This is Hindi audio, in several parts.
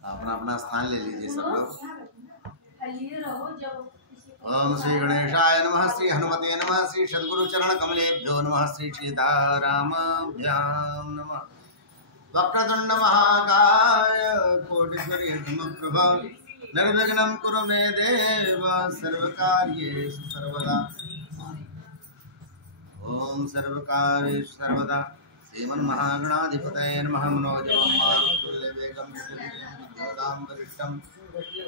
अपना अपना स्थान ले लीजिए सब लोग। ओम श्री गणेशाय नमः, श्री हनुमते नमः, श्री सद्गुरु चरण कमलेभ्यो नमः, श्री सीतारामाभ्यां नमः। वक्रतुंड महाकाय कोटिसूर्य समप्रभा निर्विघ्नं कुरु मे देव सर्वकार्येषु सर्वदा। ओम सर्वकार्येषु सर्वदा श्रीमन्महागणाधिपतये नमः। मनोजवं मारुतुल्यवेगं विद्युदां वरिष्ठं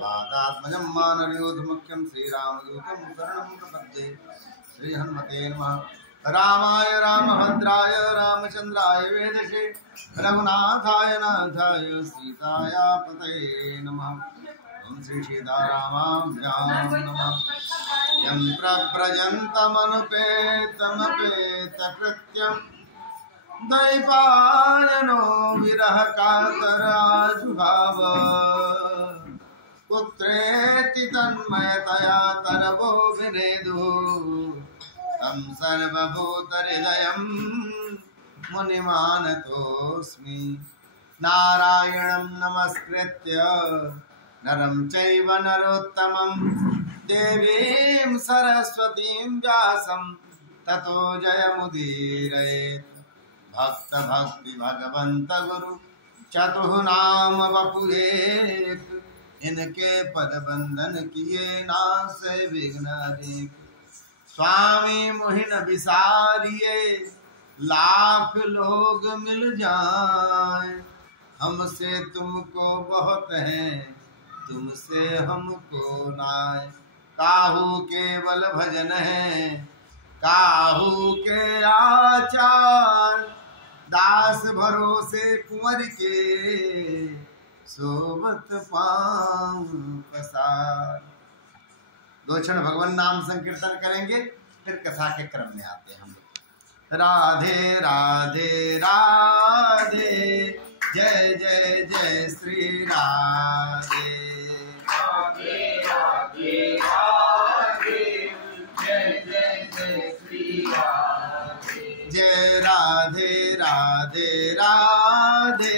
पादात्मजं मानवयोधमुख्यं श्रीरामदूतं शरणं प्रपद्ये। श्रीहनुमते नमः। रामाय रामभद्राय रामचन्द्राय वेदसे रघुनाथाय नाथाय सीताय पतये नमः। ओम श्री सीतारामाभ्यां नमः। यं प्रव्रजन्तमनुपेतमपेतकृत्यं दैपायनो विरह कातराजुभाव पुत्रेति तन्मयतया तरवो विनेदु तं सर्वभूतहृदयं मुनिमानतोऽस्मि। नारायणं नमस्कृत्य नरं चैव नरोत्तमं देवीं सरस्वतीं व्यासं ततो जयमुदीरयेत्। भक्त भक्ति भगवंत गुरु चतुः नाम वपु एक, इनके पद बंधन किए नासे विघ्न अनेक। स्वामी मोहिन बिसारिये लाख लोग मिल जाए, हमसे तुमको बहुत है तुमसे हमको नाय। काहू केवल भजन है काहू के आचार, दास भरोसे कुंवर के सोबत पाँव पसार। दो क्षण भगवान नाम संकीर्तन करेंगे, फिर कथा के क्रम में आते हैं हम लोग। राधे राधे राधे जय जय जय श्री राधे। राधे राधे राधे जय जय जय श्री राधे। जय राधे राधे राधे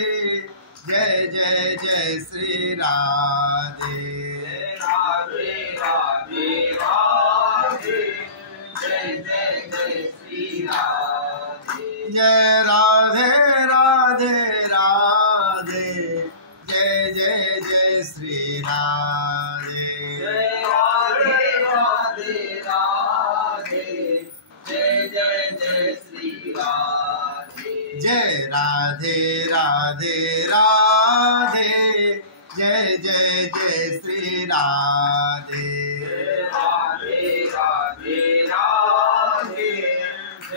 जय जय जय श्री राधे। राधे राधे राधे जय जय जय श्री राधे। जय राधे राधे राधे जय जय जय श्री राधे। जय राधे राधे राधे जय जय जय श्री राधे। जय राधे राधे राधे जय जय जय श्री राधे। राधे राधे राधे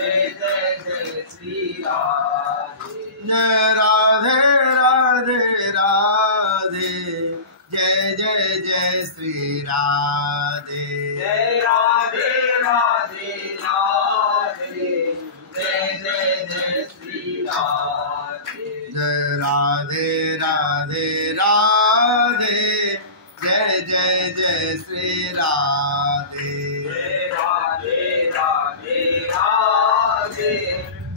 जय जय जय श्री राधे। जय राधे राधे राधे जय जय जय श्री राधे। जय राधे राधे राधे जय जय जय श्री राधे। जय राधे राधे राधे जय जय जय श्री राधे। जय राधे राधे राधे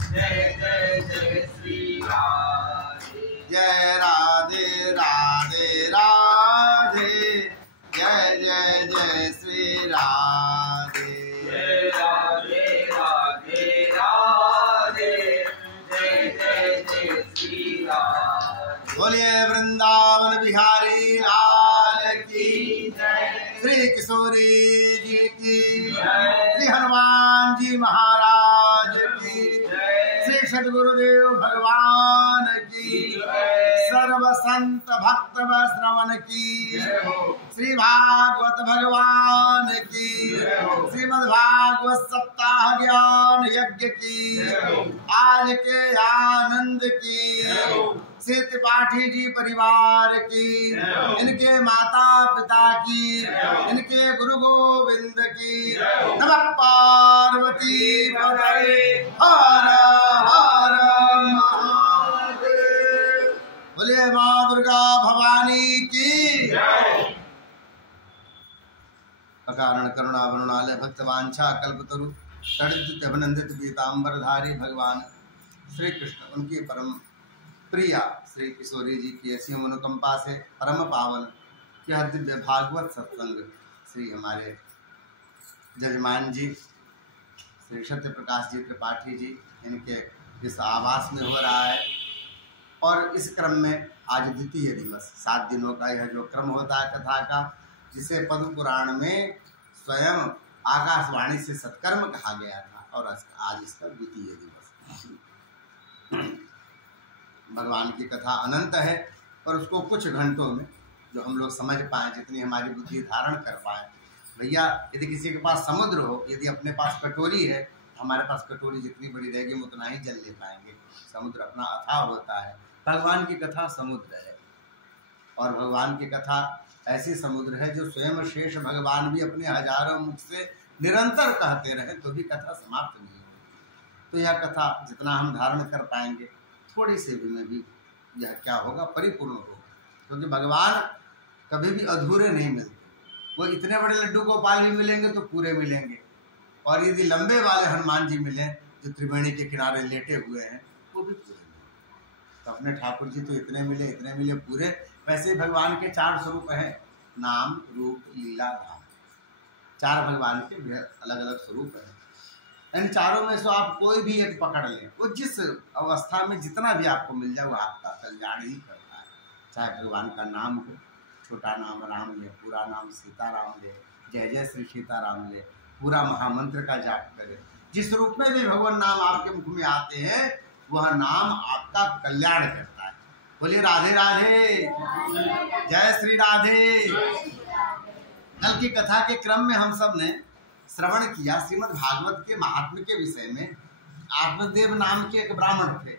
जय जय जय श्री राधे। जय राधे राधे राधे जय जय जय श्री राधे। जय राधे राधे राधे जय जय जय श्री राधे। बोलिए वृंदावन बिहारी लाल की जय। श्री किशोरी जी की जय। श्री हनुमान जी महाराज की जय। श्री सद्गुरुदेव भगवान की जय। सर्व संत भक्त श्रवण की जय। श्री भागवत भगवान की जय। श्रीमद् भागवत सप्ताह ज्ञान यज्ञ की जय। आज के आनंद की जय। श्री त्रिपाठी जी परिवार की, इनके माता पिता की, इनके गुरु गोविंद की। नमः पार्वती पतये हर हर महादेव। बोलिए माँ दुर्गा भवानी की। अकारण करुणा वरुणालय भक्तवांछा कल्पतरु तड़ित अभिनंदित पीताम्बरधारी भगवान श्री कृष्ण, उनकी परम प्रिया श्री किशोरी जी की ऐसी मनोकंपा से परम पावन यह दिव्य भागवत सत्संग श्री हमारे जजमान जी श्री सत्य प्रकाश जी त्रिपाठी जी इनके इस आवास में हो रहा है। और इस क्रम में आज द्वितीय दिवस 7 दिनों का यह जो क्रम होता है कथा का, जिसे पद्म पुराण में स्वयं आकाशवाणी से सत्कर्म कहा गया था, और आज इसका द्वितीय दिवस। भगवान की कथा अनंत है, पर उसको कुछ घंटों में जो हम लोग समझ पाएँ, जितनी हमारी बुद्धि धारण कर पाए। भैया यदि किसी के पास समुद्र हो, यदि अपने पास कटोरी है, हमारे पास कटोरी जितनी बड़ी रहेगी हम उतना ही जल ले पाएंगे। समुद्र अपना अथाह होता है, भगवान की कथा समुद्र है। और भगवान की कथा ऐसी समुद्र है जो स्वयं शेष भगवान भी अपने हजारों मुख से निरंतर कहते रहे तो भी कथा समाप्त नहीं होगी। तो यह कथा जितना हम धारण कर पाएंगे, थोड़ी से भी में भी यह क्या होगा, परिपूर्ण होगा। क्योंकि भगवान कभी भी अधूरे नहीं मिलते। वो इतने बड़े लड्डू गोपाल भी मिलेंगे तो पूरे मिलेंगे, और यदि लंबे वाले हनुमान जी मिले जो त्रिवेणी के किनारे लेटे हुए हैं, वो भी पूरे मिले। तो अपने ठाकुर जी तो इतने मिले पूरे। वैसे भगवान के 4 स्वरूप हैं, नाम रूप लीला धाम। 4 भगवान के अलग अलग स्वरूप हैं। इन चारों में से आप कोई भी एक पकड़ लें, वो जिस अवस्था में जितना भी आपको मिल जाए वो आपका कल्याण ही करता है। चाहे भगवान का नाम हो, छोटा नाम राम ले, पूरा नाम सीताराम ले, जय जय श्री सीताराम ले, पूरा महामंत्र का जाप करें। जिस रूप में भी भगवान नाम आपके मुख में आते हैं, वह नाम आपका कल्याण करता है। बोलिए राधे राधे, जय श्री राधे। कल की कथा के क्रम में हम सब ने श्रवण किया श्रीमद् भागवत के महात्म्य के विषय में। आत्मदेव नाम के एक ब्राह्मण थे,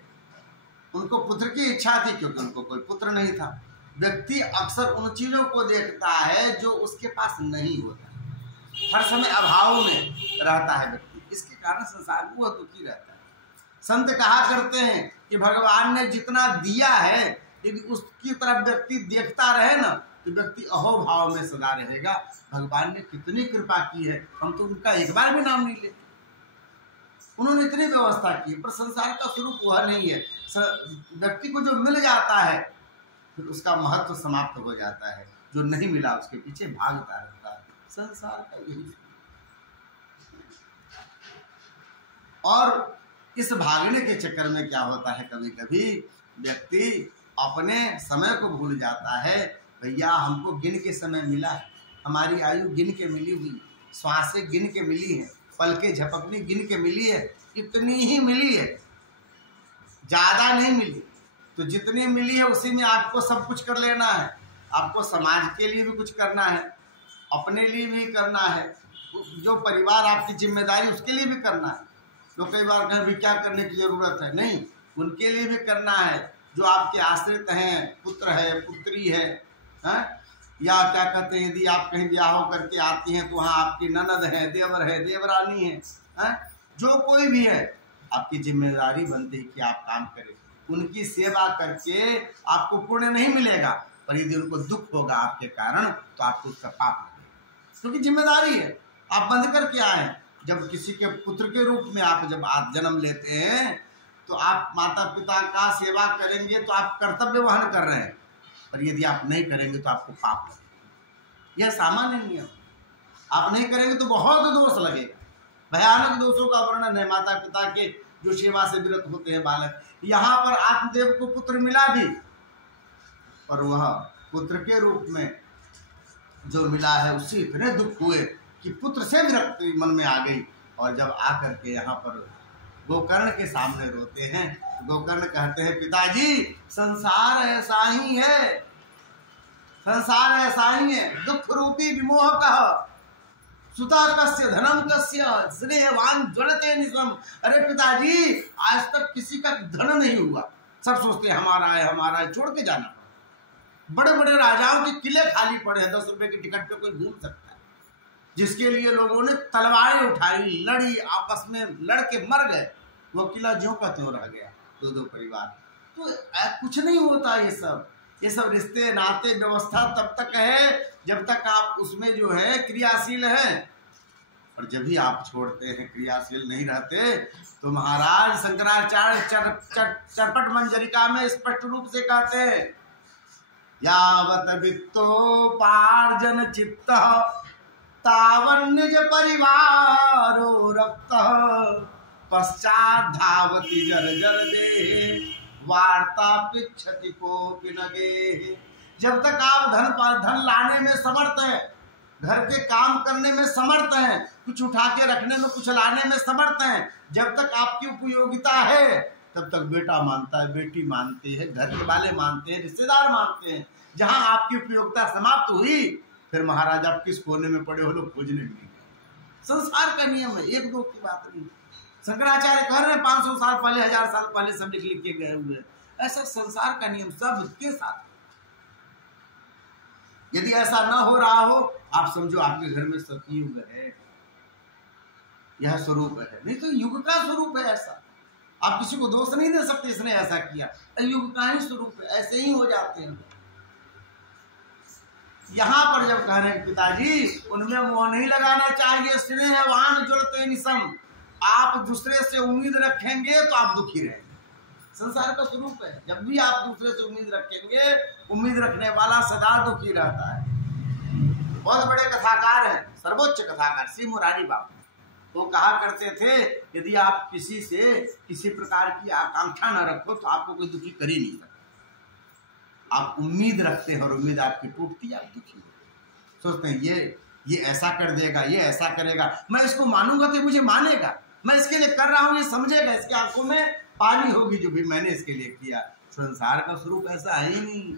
उनको पुत्र की इच्छा थी, क्योंकि उनको कोई पुत्र नहीं था। व्यक्ति अक्सर उन चीजों को देखता है जो उसके पास नहीं होता, हर समय अभाव में रहता है व्यक्ति, इसके कारण संसार में वह दुखी रहता है। संत कहा करते हैं कि भगवान ने जितना दिया है, यदि उसकी तरफ व्यक्ति देखता रहे ना, तो व्यक्ति अहोभाव में सदा रहेगा। भगवान ने कितनी कृपा की है, हम तो उनका एक बार भी नाम नहीं लेते। उन्होंने इतनी व्यवस्था की, पर संसार का स्वरूप वह नहीं है। व्यक्ति को जो मिल जाता है फिर उसका महत्व समाप्त हो जाता है, जो नहीं मिला उसके पीछे भागता रहता है। संसार का यही। और इस भागने के चक्कर में क्या होता है, कभी कभी व्यक्ति अपने समय को भूल जाता है। भैया हमको गिन के समय मिला है, हमारी आयु गिन के मिली हुई, श्वासें गिन के मिली है, पलकें झपकनी गिन के मिली है, इतनी ही मिली है, ज्यादा नहीं मिली। तो जितनी मिली है उसी में आपको सब कुछ कर लेना है। आपको समाज के लिए भी कुछ करना है, अपने लिए भी करना है, जो परिवार आपकी जिम्मेदारी उसके लिए भी करना है। तो कई बार कहीं भी क्या करने की जरूरत है, नहीं, उनके लिए भी करना है जो आपके आश्रित हैं, पुत्र है, पुत्री है, या क्या कहते हैं, यदि आप कहीं ब्याह करके आती हैं तो वहाँ आपकी ननद है, देवर है, देवरानी है, जो कोई भी है, आपकी जिम्मेदारी बनती है कि आप काम करें। उनकी सेवा करके आपको पुण्य नहीं मिलेगा, पर यदि उनको दुख होगा आपके कारण तो आपको उसका पाप लगेगा, क्योंकि जिम्मेदारी है। आप बंद करके आए, जब किसी के पुत्र के रूप में आप जब आप जन्म लेते हैं तो आप माता पिता का सेवा करेंगे तो आप कर्तव्य वहन कर रहे हैं, पर यदि आप नहीं करेंगे तो आपको पाप लगेगा। यह सामान्य नियम। आप नहीं करेंगे तो बहुत दोष लगेगा, भयानक दोषों का वर्णन है माता पिता के जो सेवा से विरत होते हैं बालक। यहाँ पर आत्मदेव को पुत्र मिला भी, और वह पुत्र के रूप में जो मिला है उससे इतने दुख हुए कि पुत्र से विरक्ति मन में आ गई। और जब आकर के यहाँ पर गोकर्ण के सामने रोते हैं, गोकर्ण कहते हैं पिताजी संसार ऐसा ही है, संसार ऐसा ही है, दुख रूपी विमोह कह सुता कस्य धनम कस्य स्नेहवान ज्वलते निशम। अरे पिताजी आज तक किसी का धन नहीं हुआ, सब सोचते हमारा है हमारा है, छोड़ के जाना। बड़े बड़े राजाओं के किले खाली पड़े हैं, 10 रुपए की टिकट पे कोई घूम सकता है, जिसके लिए लोगों ने तलवारें उठाई, लड़ी, आपस में लड़ के मर गए, वो किला ज्यों का त्यों रह गया, 2-2 परिवार। तो कुछ नहीं होता। ये सब रिश्ते नाते व्यवस्था तब तक है जब तक आप उसमें जो है क्रियाशील हैं, और जब भी आप छोड़ते हैं, क्रियाशील नहीं रहते, तो महाराज शंकराचार्य चरपट मंजरिका में स्पष्ट रूप से कहते हैं, यावत वित्तोपार्जन चित्त तावन निज परिवारो रक्त पश्चात धावती जर्जर दे वार्ता पिक्षति को पिनगे। जब तक आप धन लाने में समर्थ हैं, घर के काम करने में समर्थ हैं, कुछ उठा के रखने में, कुछ लाने में समर्थ हैं, जब तक आपकी उपयोगिता है तब तक बेटा मानता है, बेटी मानती है, घर के वाले मानते हैं, रिश्तेदार मानते हैं। जहां आपकी उपयोगिता समाप्त हुई, फिर महाराज आप किस कोने में पड़े हो लोग खोजने नहीं। संसार का नियम है, एक दो की बात नहीं। शंकराचार्य कह रहे हैं 500 साल पहले, 1000 साल पहले सब लिख के गए हुए। ऐसा संसार का नियम सबके साथ। यदि ऐसा न हो रहा हो, आप समझो आपके घर में सतयुग है, यह स्वरूप है, नहीं तो युग का स्वरूप है ऐसा। आप किसी को दोष नहीं दे सकते इसने ऐसा किया, युग का ही स्वरूप है, ऐसे ही हो जाते हैं। यहाँ पर जब कह रहे हैं पिताजी उनमें मोह नहीं लगाना चाहिए, स्नेहवान जुड़ते निसम। आप दूसरे से उम्मीद रखेंगे तो आप दुखी रहेंगे। संसार का स्वरूप है, जब भी आप दूसरे से उम्मीद रखेंगे, उम्मीद रखने वाला सदा दुखी रहता है। बहुत बड़े कथाकार हैं, सर्वोच्च कथाकार श्री मुरारी बाबू, वो कहा करते थे यदि आप किसी से किसी प्रकार की आकांक्षा न रखो तो आपको कोई दुखी कर ही नहीं सकता। आप उम्मीद रखते हैं और उम्मीद आपकी टूटती, आप दुखी होते, सोचते हैं ये ऐसा कर देगा, ये ऐसा करेगा, मैं इसको मानूंगा तो मुझे मानेगा, मैं इसके लिए कर रहा हूं ये समझेगा, इसकी आंखों में पानी होगी जो भी मैंने इसके लिए किया। संसार का स्वरूप ऐसा है ही नहीं।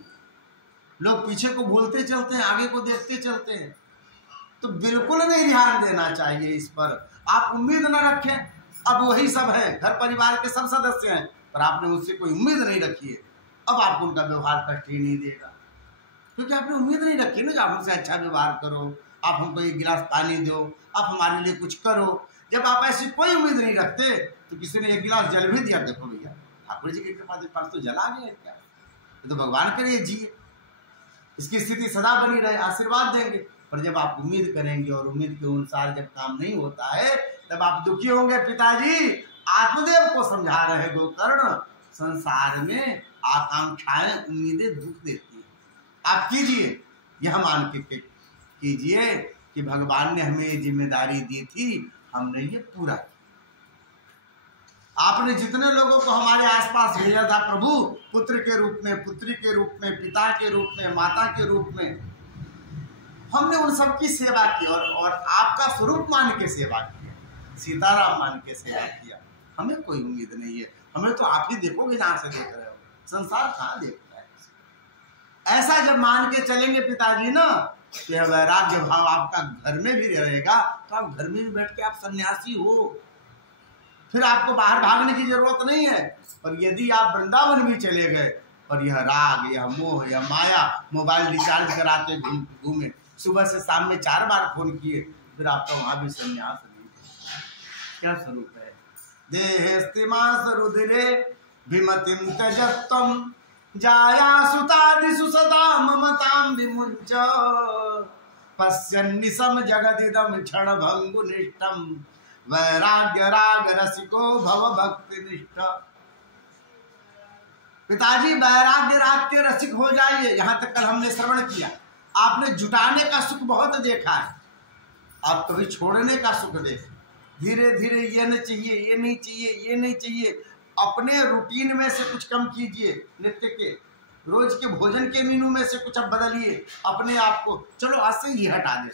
लोग पीछे को भूलते चलते हैं, आगे को देखते चलते हैं, तो बिल्कुल नहीं ध्यान देना चाहिए इस पर। आप उम्मीद न रखें, अब वही सब है, घर परिवार के सब सदस्य हैं, पर आपने मुझसे कोई उम्मीद नहीं रखी है, अब आपको उनका व्यवहार कष्ट ही नहीं देगा, क्योंकि आपने उम्मीद नहीं रखी ना, आप हमसे अच्छा व्यवहार करो, आप हमको एक गिलास पानी दो, आप हमारे लिए कुछ करो। जब आप ऐसी कोई उम्मीद नहीं रखते तो किसी ने एक गिलास जल भी दिया, देखो भैया ठाकुर जी के कृपा से पास तो जला गया क्या, तो भगवान करे जिए, इसकी स्थिति सदा बनी रहे, आशीर्वाद देंगे। पर जब आप उम्मीद करेंगे और उम्मीद के अनुसार जब काम नहीं होता है, तब आप दुखी होंगे। पिताजी आत्मदेव को समझा रहे गोकर्ण, संसार में आकांक्षाएं उम्मीदें दुख देती हैं। आप कीजिए, यह मान के कीजिए कि भगवान ने हमें ये जिम्मेदारी दी थी, हमने ये पूरा किया। आपने जितने लोगों को हमारे आसपास भेजा था प्रभु, पुत्र के रूप में, पुत्री के रूप में, पिता के रूप में, माता के रूप में, हमने उन सबकी सेवा की और आपका स्वरूप मान के सेवा किया, सीताराम मान के सेवा किया। हमें कोई उम्मीद नहीं है, हमें तो आप ही देखोगे जहां से देख रहे हो, संसार कहाँ देखता है। ऐसा जब मान के चलेंगे पिताजी ना, तो यह वैराग्य भाव आपका घर में भी रहेगा, तो आप घर में भी बैठ के आप सन्यासी हो, फिर आपको बाहर भागने की जरूरत नहीं है। और यदि आप वृंदावन भी चले गए और यह राग, यह मोह, यह माया, मोबाइल रिचार्ज कराते घूमे, सुबह से शाम में 4 बार फोन किए, फिर आपका वहां भी संन्यास नहीं। क्या स्वरूप है? देहस्तिमास रुधिरे विमतिम त्यजत्वम जाया सुतादिषु सदा ममतां विमुञ्च पश्यन्निशम जगदिदं क्षणभङ्गुनिष्ठं वैराग्य राग रसिको भव भक्ति निष्ठ। पिताजी वैराग्य राग के रसिक हो जाइए। यहाँ तक कल हमने श्रवण किया, आपने जुटाने का सुख बहुत देखा है, आप कभी छोड़ने का सुख देखें। धीरे धीरे ये नहीं चाहिए, ये नहीं चाहिए, ये नहीं चाहिए, अपने रूटीन में से कुछ कम कीजिए, नित्य के रोज के भोजन के मेनू में से कुछ अब बदलिए अपने आप को। चलो आज से ये हटा दे,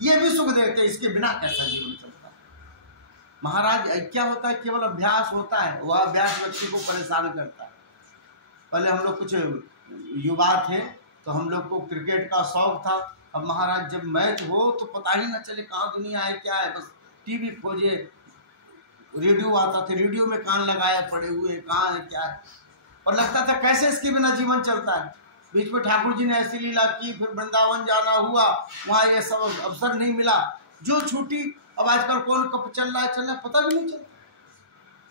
ये भी सुख देते, इसके बिना कैसा जीवन चलता है। महाराज क्या होता है, केवल अभ्यास होता है, वह अभ्यास व्यक्ति को परेशान करता है। पहले हम लोग कुछ युवा थे तो हम लोग को क्रिकेट का शौक था। अब महाराज जब मैच हो तो पता ही न चले कहाँ दुनिया है क्या है, बस टीवी खोजे, रेडियो आता था, रेडियो में कान लगाए पड़े हुए, कहाँ है क्या है, और लगता था कैसे इसके बिना जीवन चलता है। बीच में ठाकुर जी ने ऐसी लीला की, फिर वृंदावन जाना हुआ, वहाँ ये सब अवसर नहीं मिला, जो छूटी। अब आजकल कौन कब चल रहा है पता भी नहीं चलता।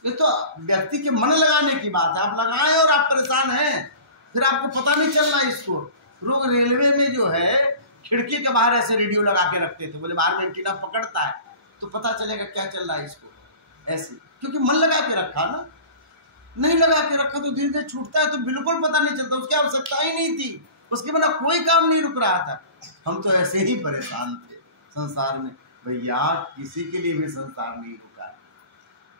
ये तो व्यक्ति के मन लगाने की बात है, आप लगाए और आप परेशान हैं, फिर आपको पता नहीं चल रहा इसको। लोग रेलवे में जो है खिड़की के बाहर ऐसे रेडियो लगा के रखते थे, बोले बाहर में एंटीना पकड़ता है, तो पता चलेगा क्या चल रहा है इसको, ऐसे। क्योंकि मन लगा के रखा ना, नहीं लगा के रखा तो धीरे धीरे छूटता है तो बिल्कुल पता नहीं चलता, उसकी आवश्यकता ही नहीं थी, उसके बिना कोई काम नहीं रुक रहा था। हम तो ऐसे ही परेशान थे संसार में। भैया किसी के लिए भी संसार नहीं रुका,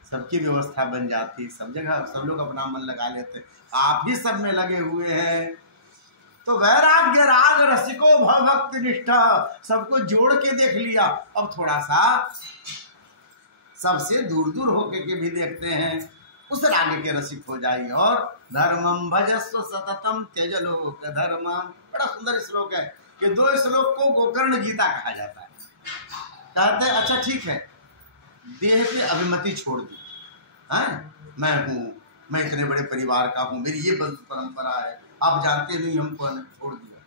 सबकी व्यवस्था बन जाती, सब जगह सब लोग अपना मन लगा लेते, आप ही सब में लगे हुए हैं। तो वैराग्य राग रसिको भव भक्ति निष्ठा सबको जोड़ के देख लिया। अब थोड़ा सा सबसे दूर दूर होके के भी देखते हैं, उस राग के रसिक हो जाइए। और धर्मम भजस्व सततम त्यज लोक धर्मम, बड़ा सुंदर श्लोक है कि 2 श्लोक को गोकर्ण गीता कहा जाता है। कहते हैं अच्छा ठीक है, देह की अभिमति छोड़ दी, मैं हूँ, मैं इतने बड़े परिवार का हूँ, मेरी ये परंपरा है, आप जानते नहीं हमको, छोड़ दिया।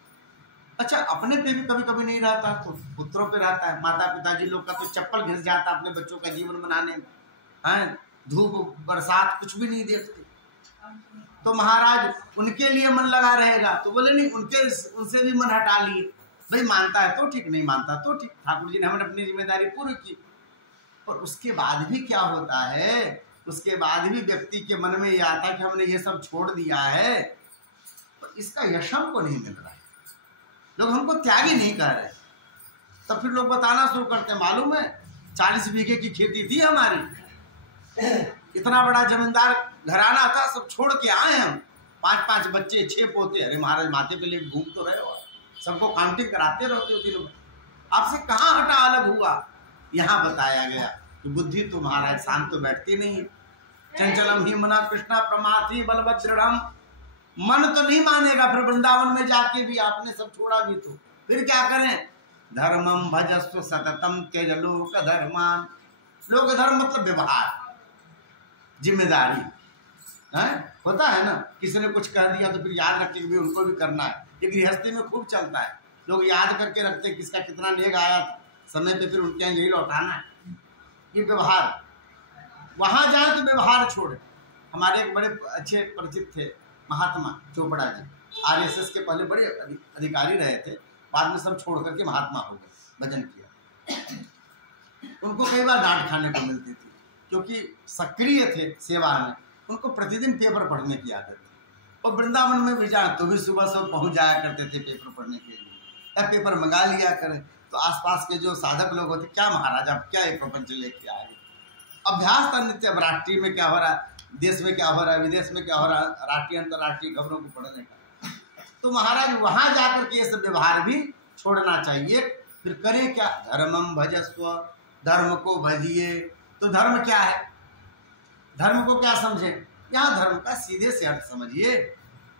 अच्छा अपने पे भी कभी कभी नहीं रहता तो पुत्रों पे रहता है। माता पिताजी लोग का तो चप्पल घिस जाता अपने बच्चों का जीवन बनाने में, हैं धूप बरसात कुछ भी नहीं देखते। तो महाराज उनके लिए मन लगा रहेगा, तो बोले नहीं उनसे भी मन हटा लिए। भाई मानता है तो ठीक, नहीं मानता तो ठीक, ठाकुर जी ने हमने अपनी जिम्मेदारी पूरी की। और उसके बाद भी क्या होता है, उसके बाद भी व्यक्ति के मन में ये आता है कि हमने ये सब छोड़ दिया है, तो इसका यश हमको नहीं मिल रहा है, लोग हमको त्यागी नहीं कह रहे। तब फिर लोग बताना शुरू करते हैं, मालूम है 40 बीघे की खेती थी हमारी, इतना बड़ा जमींदार घराना था, सब छोड़ के आए हम, 5-5 बच्चे 6 पोते। अरे महाराज माथे पे लेके घूम तो रहे हो, सबको काउंटिंग कराते रहते हो दिनों, आपसे कहाँ हटा अलग हुआ। यहाँ बताया गया कि बुद्धि तो महाराज शांत तो बैठती नहीं है। चंचलम ही मना कृष्णा प्रमाथी बलभद्रम, मन तो नहीं मानेगा। फिर वृंदावन में जाके भी आपने सब छोड़ा भी तो फिर क्या करें। धर्मम भजस्व सततम त्यज लोक धर्मान, लोक धर्म मतलब व्यवहार, जिम्मेदारी है, होता है ना। किसी ने कुछ कह दिया तो फिर याद रख के भी उनको भी करना है। ये गृहस्थी में खूब चलता है, लोग याद करके रखते हैं किसका कितना नेग आया था, समय पे फिर उनके यहाँ यही लौटाना है। ये व्यवहार, वहां जाए तो व्यवहार छोड़े। हमारे एक बड़े अच्छे परिचित थे महात्मा चोपड़ा जी, आरएसएस के पहले बड़े अधिकारी रहे थे, बाद में सब छोड़ करके महात्मा हो गए, भजन किया। उनको कई बार डांट खाने को मिलती थी क्योंकि सक्रिय थे सेवा में, उनको प्रतिदिन पेपर पढ़ने की आदत थी। और वृंदावन में भी जाए तो भी सुबह से पहुंच जाया करते थे पेपर पढ़ने के लिए, या पेपर मंगा लिया करें। तो आसपास के जो साधक लोग होते, क्या महाराज आप क्या एक प्रपंच लेके आए, अभ्यास था नित्य। अब राष्ट्रीय में क्या हो रहा है, देश में क्या हो रहा है, विदेश में क्या हो रहा है, राष्ट्रीय अंतर्राष्ट्रीय खबरों को पढ़ने का। तो महाराज वहां जाकर के ये सब व्यवहार भी छोड़ना चाहिए। फिर करें क्या, धर्मम भजस्व, धर्म को भजिए। तो धर्म क्या है, धर्म को क्या समझे, यहाँ धर्म का सीधे से अर्थ समझिए।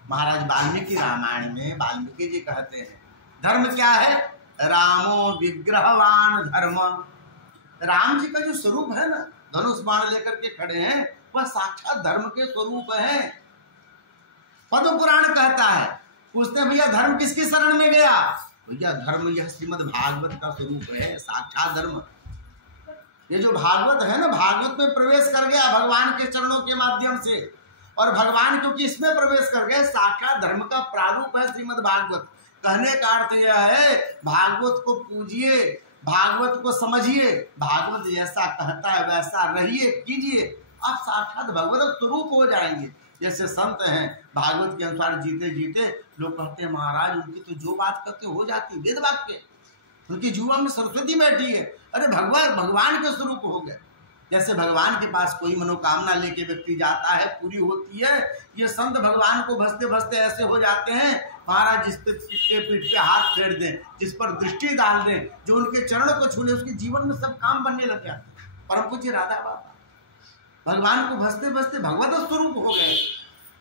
महाराज वाल्मीकि रामायण में वाल्मीकि जी कहते हैं धर्म क्या है, रामो विग्रहवान धर्म। राम जी का जो स्वरूप है ना, धनुष बाण लेकर के खड़े हैं, वह साक्षात धर्म के स्वरूप है। पद्म पुराण कहता है, पूछते हैं भैया धर्म किसकी शरण में गया, भैया धर्म यह श्रीमद् भागवत का स्वरूप है, साक्षात धर्म। ये जो भागवत है ना, भागवत में प्रवेश कर गया भगवान के चरणों के माध्यम से, और भगवान क्योंकि इसमें प्रवेश कर गए, साक्षात धर्म का प्रारूप है श्रीमद् भागवत। कहने का अर्थ यह है, भागवत को पूजिए, भागवत को समझिए, भागवत जैसा कहता है वैसा रहिए, कीजिए, आप साक्षात भगवत स्वरूप हो जाएंगे। जैसे संत हैं भागवत के अनुसार जीते जीते, लोग कहते हैं महाराज उनकी तो जो बात करते हो जाती, वेद वाक्य, उनकी जुआ में सरस्वती बैठी है। अरे भगवान के स्वरूप हो गए। जैसे भगवान के पास कोई मनोकामना लेके व्यक्ति जाता है, पूरी होती है। ये संत भगवान को भजते भजते ऐसे हो जाते हैं, महाराज जिस पे पीठ पे हाथ फेर दें, जिस पर दृष्टि डाल दें, जो उनके चरणों को छू ले, उसके जीवन में सब काम बनने लग जाते। परम पूज्य राधा बाबा भगवान को भजते भजते भगवत स्वरूप हो गए।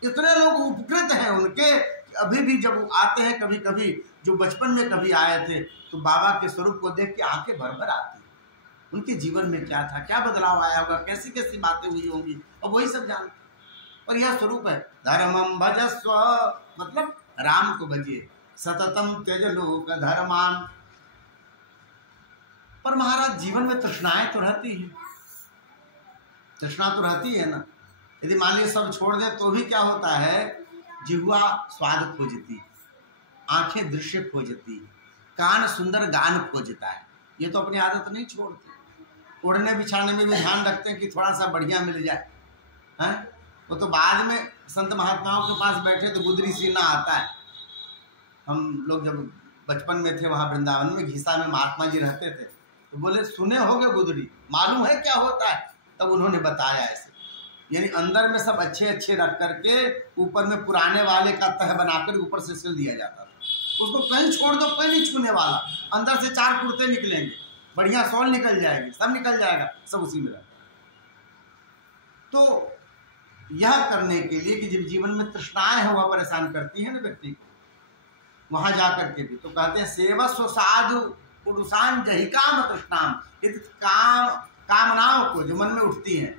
इतने लोग उपकृत हैं उनके, अभी भी जब आते हैं कभी कभी, जो बचपन में कभी आए थे, तो बाबा के स्वरूप को देख के आंखें भर भर आती। उनके जीवन में क्या था, क्या बदलाव आया होगा, कैसी कैसी बातें हुई होंगी, और वही सब जानते। और यह स्वरूप है धर्मम भजस्व, मतलब राम को भजिए, सततम त्यज लोक धर्मान। पर महाराज जीवन में तृष्णाएं तो रहती है, तृष्णा तो रहती है ना। यदि मान लीजिए सब छोड़ दे तो भी क्या होता है, जिह्वा स्वाद खोजती, आंखें दृश्य खोजती, कान सुंदर गान खोजता है। ये तो अपनी आदत नहीं छोड़ती। ओढ़ने बिछाने में भी ध्यान रखते हैं कि थोड़ा सा बढ़िया मिल जाए, हैं? वो तो बाद में संत महात्माओं के पास बैठे तो गुदरी सीना आता है। हम लोग जब बचपन में थे वहाँ वृंदावन में, घीसा में महात्मा जी रहते थे, तो बोले सुने होगे गुदरी, मालूम है क्या होता है? तब उन्होंने बताया ऐसे, यानी अंदर में सब अच्छे अच्छे रख करके ऊपर में पुराने वाले का तह बनाकर ऊपर से सिल दिया जाता था। उसको कहीं छोड़ दो, कहीं नहीं छूने वाला, अंदर से 4 कुर्ते निकलेंगे, बढ़िया सॉल निकल जाएगी, सब निकल जाएगा, सब उसी में रहता। तो यह करने के लिए कि जब जीवन में तृष्णाएं हैं वह परेशान करती है ना व्यक्ति को, वहां जाकर के भी तो कहते हैं सेवस्व साधु पुरुषान जहि काम तृष्णाम, यदि कामनाओं को जो मन में उठती हैं,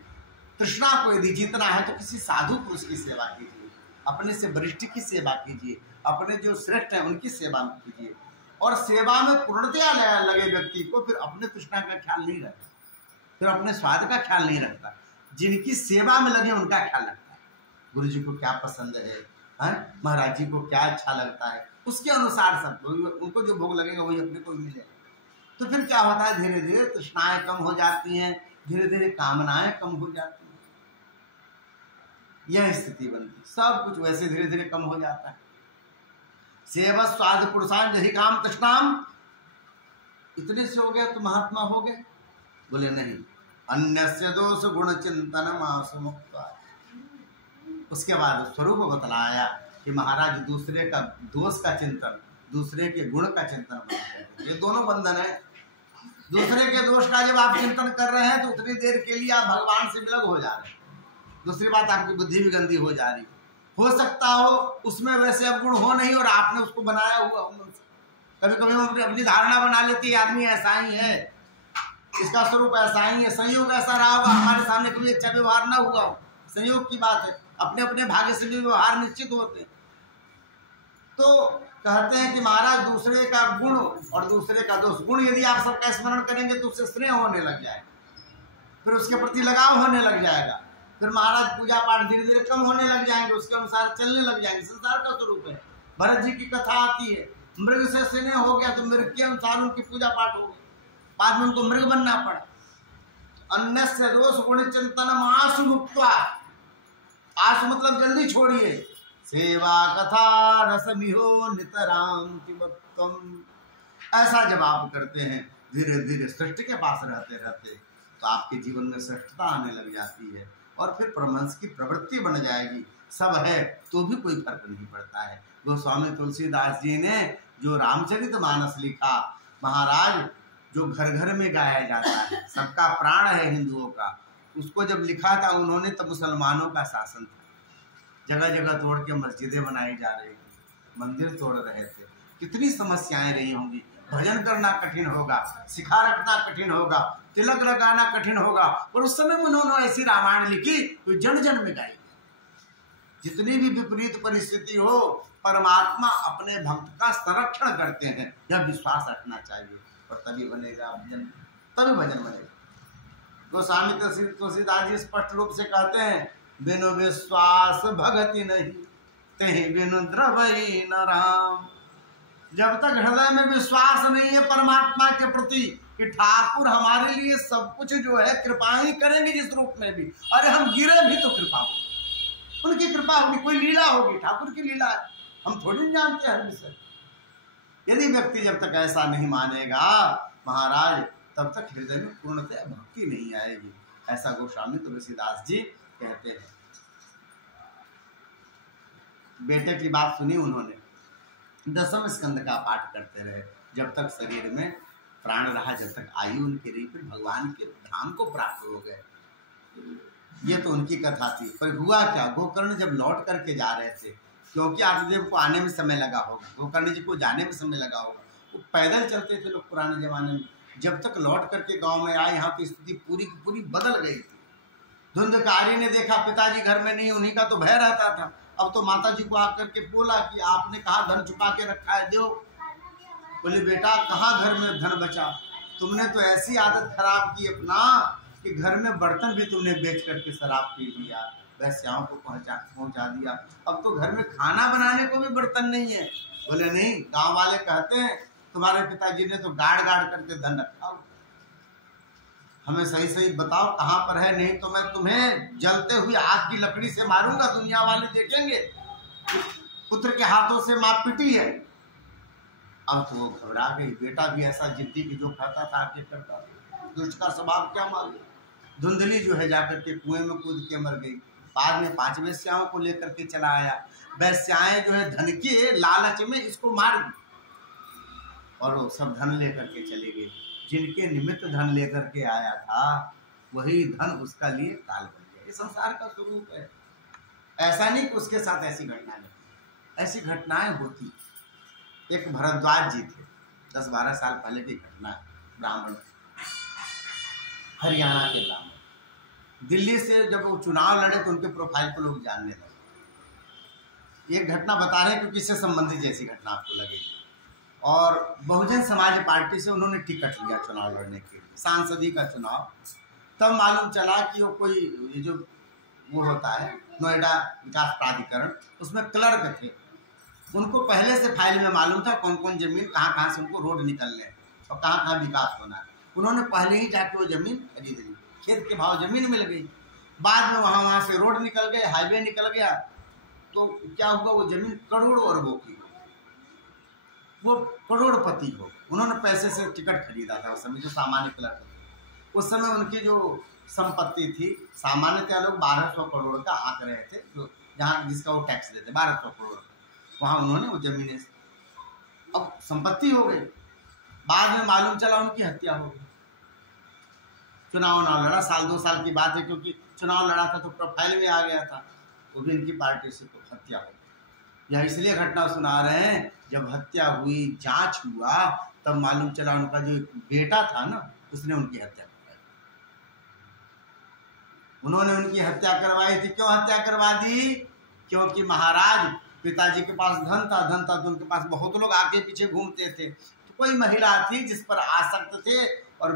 तृष्णा को यदि जीतना है तो किसी साधु पुरुष की सेवा कीजिए, अपने से वरिष्ठ की सेवा कीजिए, अपने जो श्रेष्ठ हैं उनकी सेवा कीजिए। और सेवा में पूर्णतया लगे व्यक्ति को फिर अपने तृष्णा का ख्याल नहीं रखता, फिर अपने स्वाद का ख्याल नहीं रखता। जिनकी सेवा में लगे उनका ख्याल रखता है, गुरु जी को क्या पसंद है, महाराज जी को क्या अच्छा लगता है, उसके अनुसार सब उनको जो भोग लगेगा वही अपने को मिलेगा। तो फिर क्या होता है, धीरे धीरे तृष्णाएं कम हो जाती हैं, धीरे धीरे कामनाएं कम हो जाती हैं, यह स्थिति बनती, सब कुछ वैसे धीरे धीरे कम हो जाता है। सेवा स्वाद पुरुषान जहि काम तृष्णाम, इतने से हो गया तो महात्मा हो गए? बोले नहीं, अन्यस्य दोष गुण चिंतन मासु मुक्ता। उसके बाद स्वरूप बतलाया कि महाराज दूसरे का दोष का चिंतन, दूसरे के गुण का चिंतन बनाते हैं, ये दोनों बंधन है। दूसरे के दोष का जब आप चिंतन कर रहे हैं तो उतनी देर के लिए आप भगवान से विलग हो जा रहे हैं। दूसरी बात, आपकी बुद्धि भी गंदी हो जा रही, हो सकता हो उसमें वैसे अब गुण हो नहीं और आपने उसको बनाया हुआ। कभी कभी हम अपनी धारणा बना लेते हैं आदमी ऐसा ही है, इसका स्वरूप ऐसा ही है, संयोग ऐसा रहा होगा, हमारे सामने कभी अच्छा व्यवहार ना हुआ हो, संयोग की बात है, अपने अपने भाग्य से भी व्यवहार निश्चित होते हैं। तो कहते हैं कि महाराज दूसरे का गुण और दूसरे का दोष, गुण यदि आप सबका स्मरण करेंगे तो उससे स्नेह होने लग जाएगा, फिर उसके प्रति लगाव होने लग जाएगा, फिर महाराज पूजा पाठ धीरे धीरे कम होने लग जाएंगे, उसके अनुसार चलने लग जाएंगे। संसार का स्वरूप है। भरत जी की कथा आती है, मृग से स्नेह हो गया तो मृग के अनुसार उनकी पूजा पाठ हो गई, बाद में उनको मृग बनना पड़ा। अन्यस्य दोष गुण चिंतन आसु मुक्त्वा, आसु मतलब जल्दी छोड़िए, सेवा कथा रसमिहो नितराम किमत्तम। ऐसा जब आप करते हैं धीरे धीरे सृष्टि के पास रहते रहते तो आपके जीवन में श्रेष्ठता आने लग जाती है और फिर परमहंस की प्रवृत्ति बन जाएगी। सब है तो भी कोई फर्क नहीं पड़ता है। गोस्वामी तुलसीदास जी ने जो रामचरितमानस लिखा, महाराज जो घर घर में गाया जाता है, सबका प्राण है हिंदुओं का, उसको जब लिखा था उन्होंने तब मुसलमानों का शासन था, जगह जगह तोड़ के मस्जिदें बनाई जा रही थी, मंदिर तोड़ रहे थे, कितनी समस्याएं रही होंगी। भजन करना कठिन होगा, सिखा रखना कठिन होगा, तिलक लगाना कठिन होगा, और उस समय उन्होंने ऐसी रामायण लिखी तो जन जन में गाई। जितनी भी विपरीत परिस्थिति हो, परमात्मा अपने भक्त का संरक्षण करते हैं, यह विश्वास रखना चाहिए और तभी बनेगा भजन, तभी भजन बनेगा। गोस्वामी तुलसीदास जी स्पष्ट रूप से कहते हैं, बिनु विश्वास भगति नहीं, तेहि बिनु द्रवई न राम। जब तक हृदय में विश्वास नहीं है परमात्मा के प्रति कि ठाकुर हमारे लिए सब कुछ जो है कृपा ही करेंगे जिस रूप में भी, अरे हम गिरे भी तो कृपा होगी, उनकी कृपा होगी, कोई लीला होगी, ठाकुर की लीला है, हम थोड़ी जानते हैं विषय। यदि व्यक्ति जब तक ऐसा नहीं मानेगा महाराज, तब तक हृदय में पूर्णतः भक्ति नहीं आएगी। ऐसा गोस्वामी तुलसीदास जी कहते हैं। बेटे की बात सुनी उन्होंने, 10वें स्कंद का पाठ करते रहे, जब तक शरीर में प्राण रहा, जब तक आयु उनकी रही, फिर भगवान के धाम को प्राप्त हो गए। ये तो उनकी कथा थी। पर हुआ क्या, गोकर्ण जब लौट करके जा रहे थे, क्योंकि आदिदेव को आने में समय लगा होगा, गोकर्ण जी को जाने में समय लगा होगा, वो पैदल चलते थे लोग पुराने जमाने में। जब तक लौट करके गांव में आए, यहाँ की स्थिति पूरी की पूरी बदल गई थी। धुंधकारी ने देखा पिताजी घर में नहीं, उन्हीं का तो भय रहता था। अब तो माता जी को आकर के बोला कि आपने कहा धन छुपा के रखा है, दो। बोले बेटा कहाँ घर में धन बचा, तुमने तो ऐसी आदत खराब की अपना कि घर में बर्तन भी तुमने बेच करके शराब पी लिया, वैश्याओं को पहुंचा दिया, अब तो घर में खाना बनाने को भी बर्तन नहीं है। बोले नहीं, गांव वाले कहते हैं तुम्हारे पिताजी ने तो गाड़ गाड़ करके धन रखा हो। हमें सही सही बताओ कहाँ पर है, नहीं तो मैं तुम्हें जलते हुए आग की लकड़ी से मारूंगा, दुनिया वाले देखेंगे पुत्र के हाथों से माँ पिटी है। अब तो वो घबरा गई, बेटा भी ऐसा जिद्दी की जो खाता था आके करता था, दुष्ट का स्वभाव क्या मालूम। धुंधली जो है जाकर के कुएं में कूद के मर गई। बाद में 5 वेश्याओं को लेकर के चला आया। वेश्याएं जो है धन के लालच में इसको मार दी और वो सब धन लेकर के चले गए। जिनके निमित्त धन लेकर के आया था वही धन उसका लिए काल बन गया। ये संसार का स्वरूप है। ऐसा नहीं कि उसके साथ ऐसी घटना नहीं, ऐसी घटनाएं होती। एक भरद्वाज जी थे, 10-12 साल पहले की घटना है। ब्राह्मण, हरियाणा के ब्राह्मण, दिल्ली से जब वो चुनाव लड़े तो उनके प्रोफाइल को लोग जानने लगे। एक घटना बता रहे हैं क्योंकि इससे संबंधित जैसी घटना आपको लगेगी। और बहुजन समाज पार्टी से उन्होंने टिकट लिया चुनाव लड़ने के लिए, सांसदी का चुनाव। तब मालूम चला कि वो कोई ये जो वो होता है नोएडा विकास प्राधिकरण, उसमें क्लर्क थे। उनको पहले से फाइल में मालूम था कौन कौन जमीन कहाँ से उनको रोड निकलने और कहाँ विकास होना है। उन्होंने पहले ही जाके वो जमीन खरीद ली, खेत के भाव जमीन मिल गई। बाद में वहाँ से रोड निकल गए, हाईवे निकल गया, तो क्या हुआ, वो जमीन करोड़ों अरबों की, वो करोड़पति हो। उन्होंने पैसे से टिकट खरीदा था उस समय, जो सामान्य क्लर्क थे। उस समय उनकी जो संपत्ति थी, सामान्यतः लोग 1200 करोड़ का आंक रहे थे, जो जहाँ जिसका वो टैक्स देते 1200 करोड़, वहाँ उन्होंने वो जमीनें अब संपत्ति हो गई। बाद में मालूम चला उनकी हत्या हो गई। चुनाव ना लड़ा, 1-2 साल की बात है, क्योंकि चुनाव लड़ा था तो प्रोफाइल में आ गया था, वो भी इनकी पार्टी से तो हत्या हो गई। यह इसलिए घटना सुना रहे हैं, जब हत्या हुई, जांच हुआ, तब मालूम चला उनका जो बेटा था ना, उसने उनकी हत्या करवाई। उन्होंने उनकी हत्या करवाई थी। क्यों हत्या करवा दी? क्योंकि महाराज पिताजी के पास धन था तो उनके पास बहुत लोग आगे पीछे घूमते थे। तो कोई महिला थी जिस पर आसक्त थे और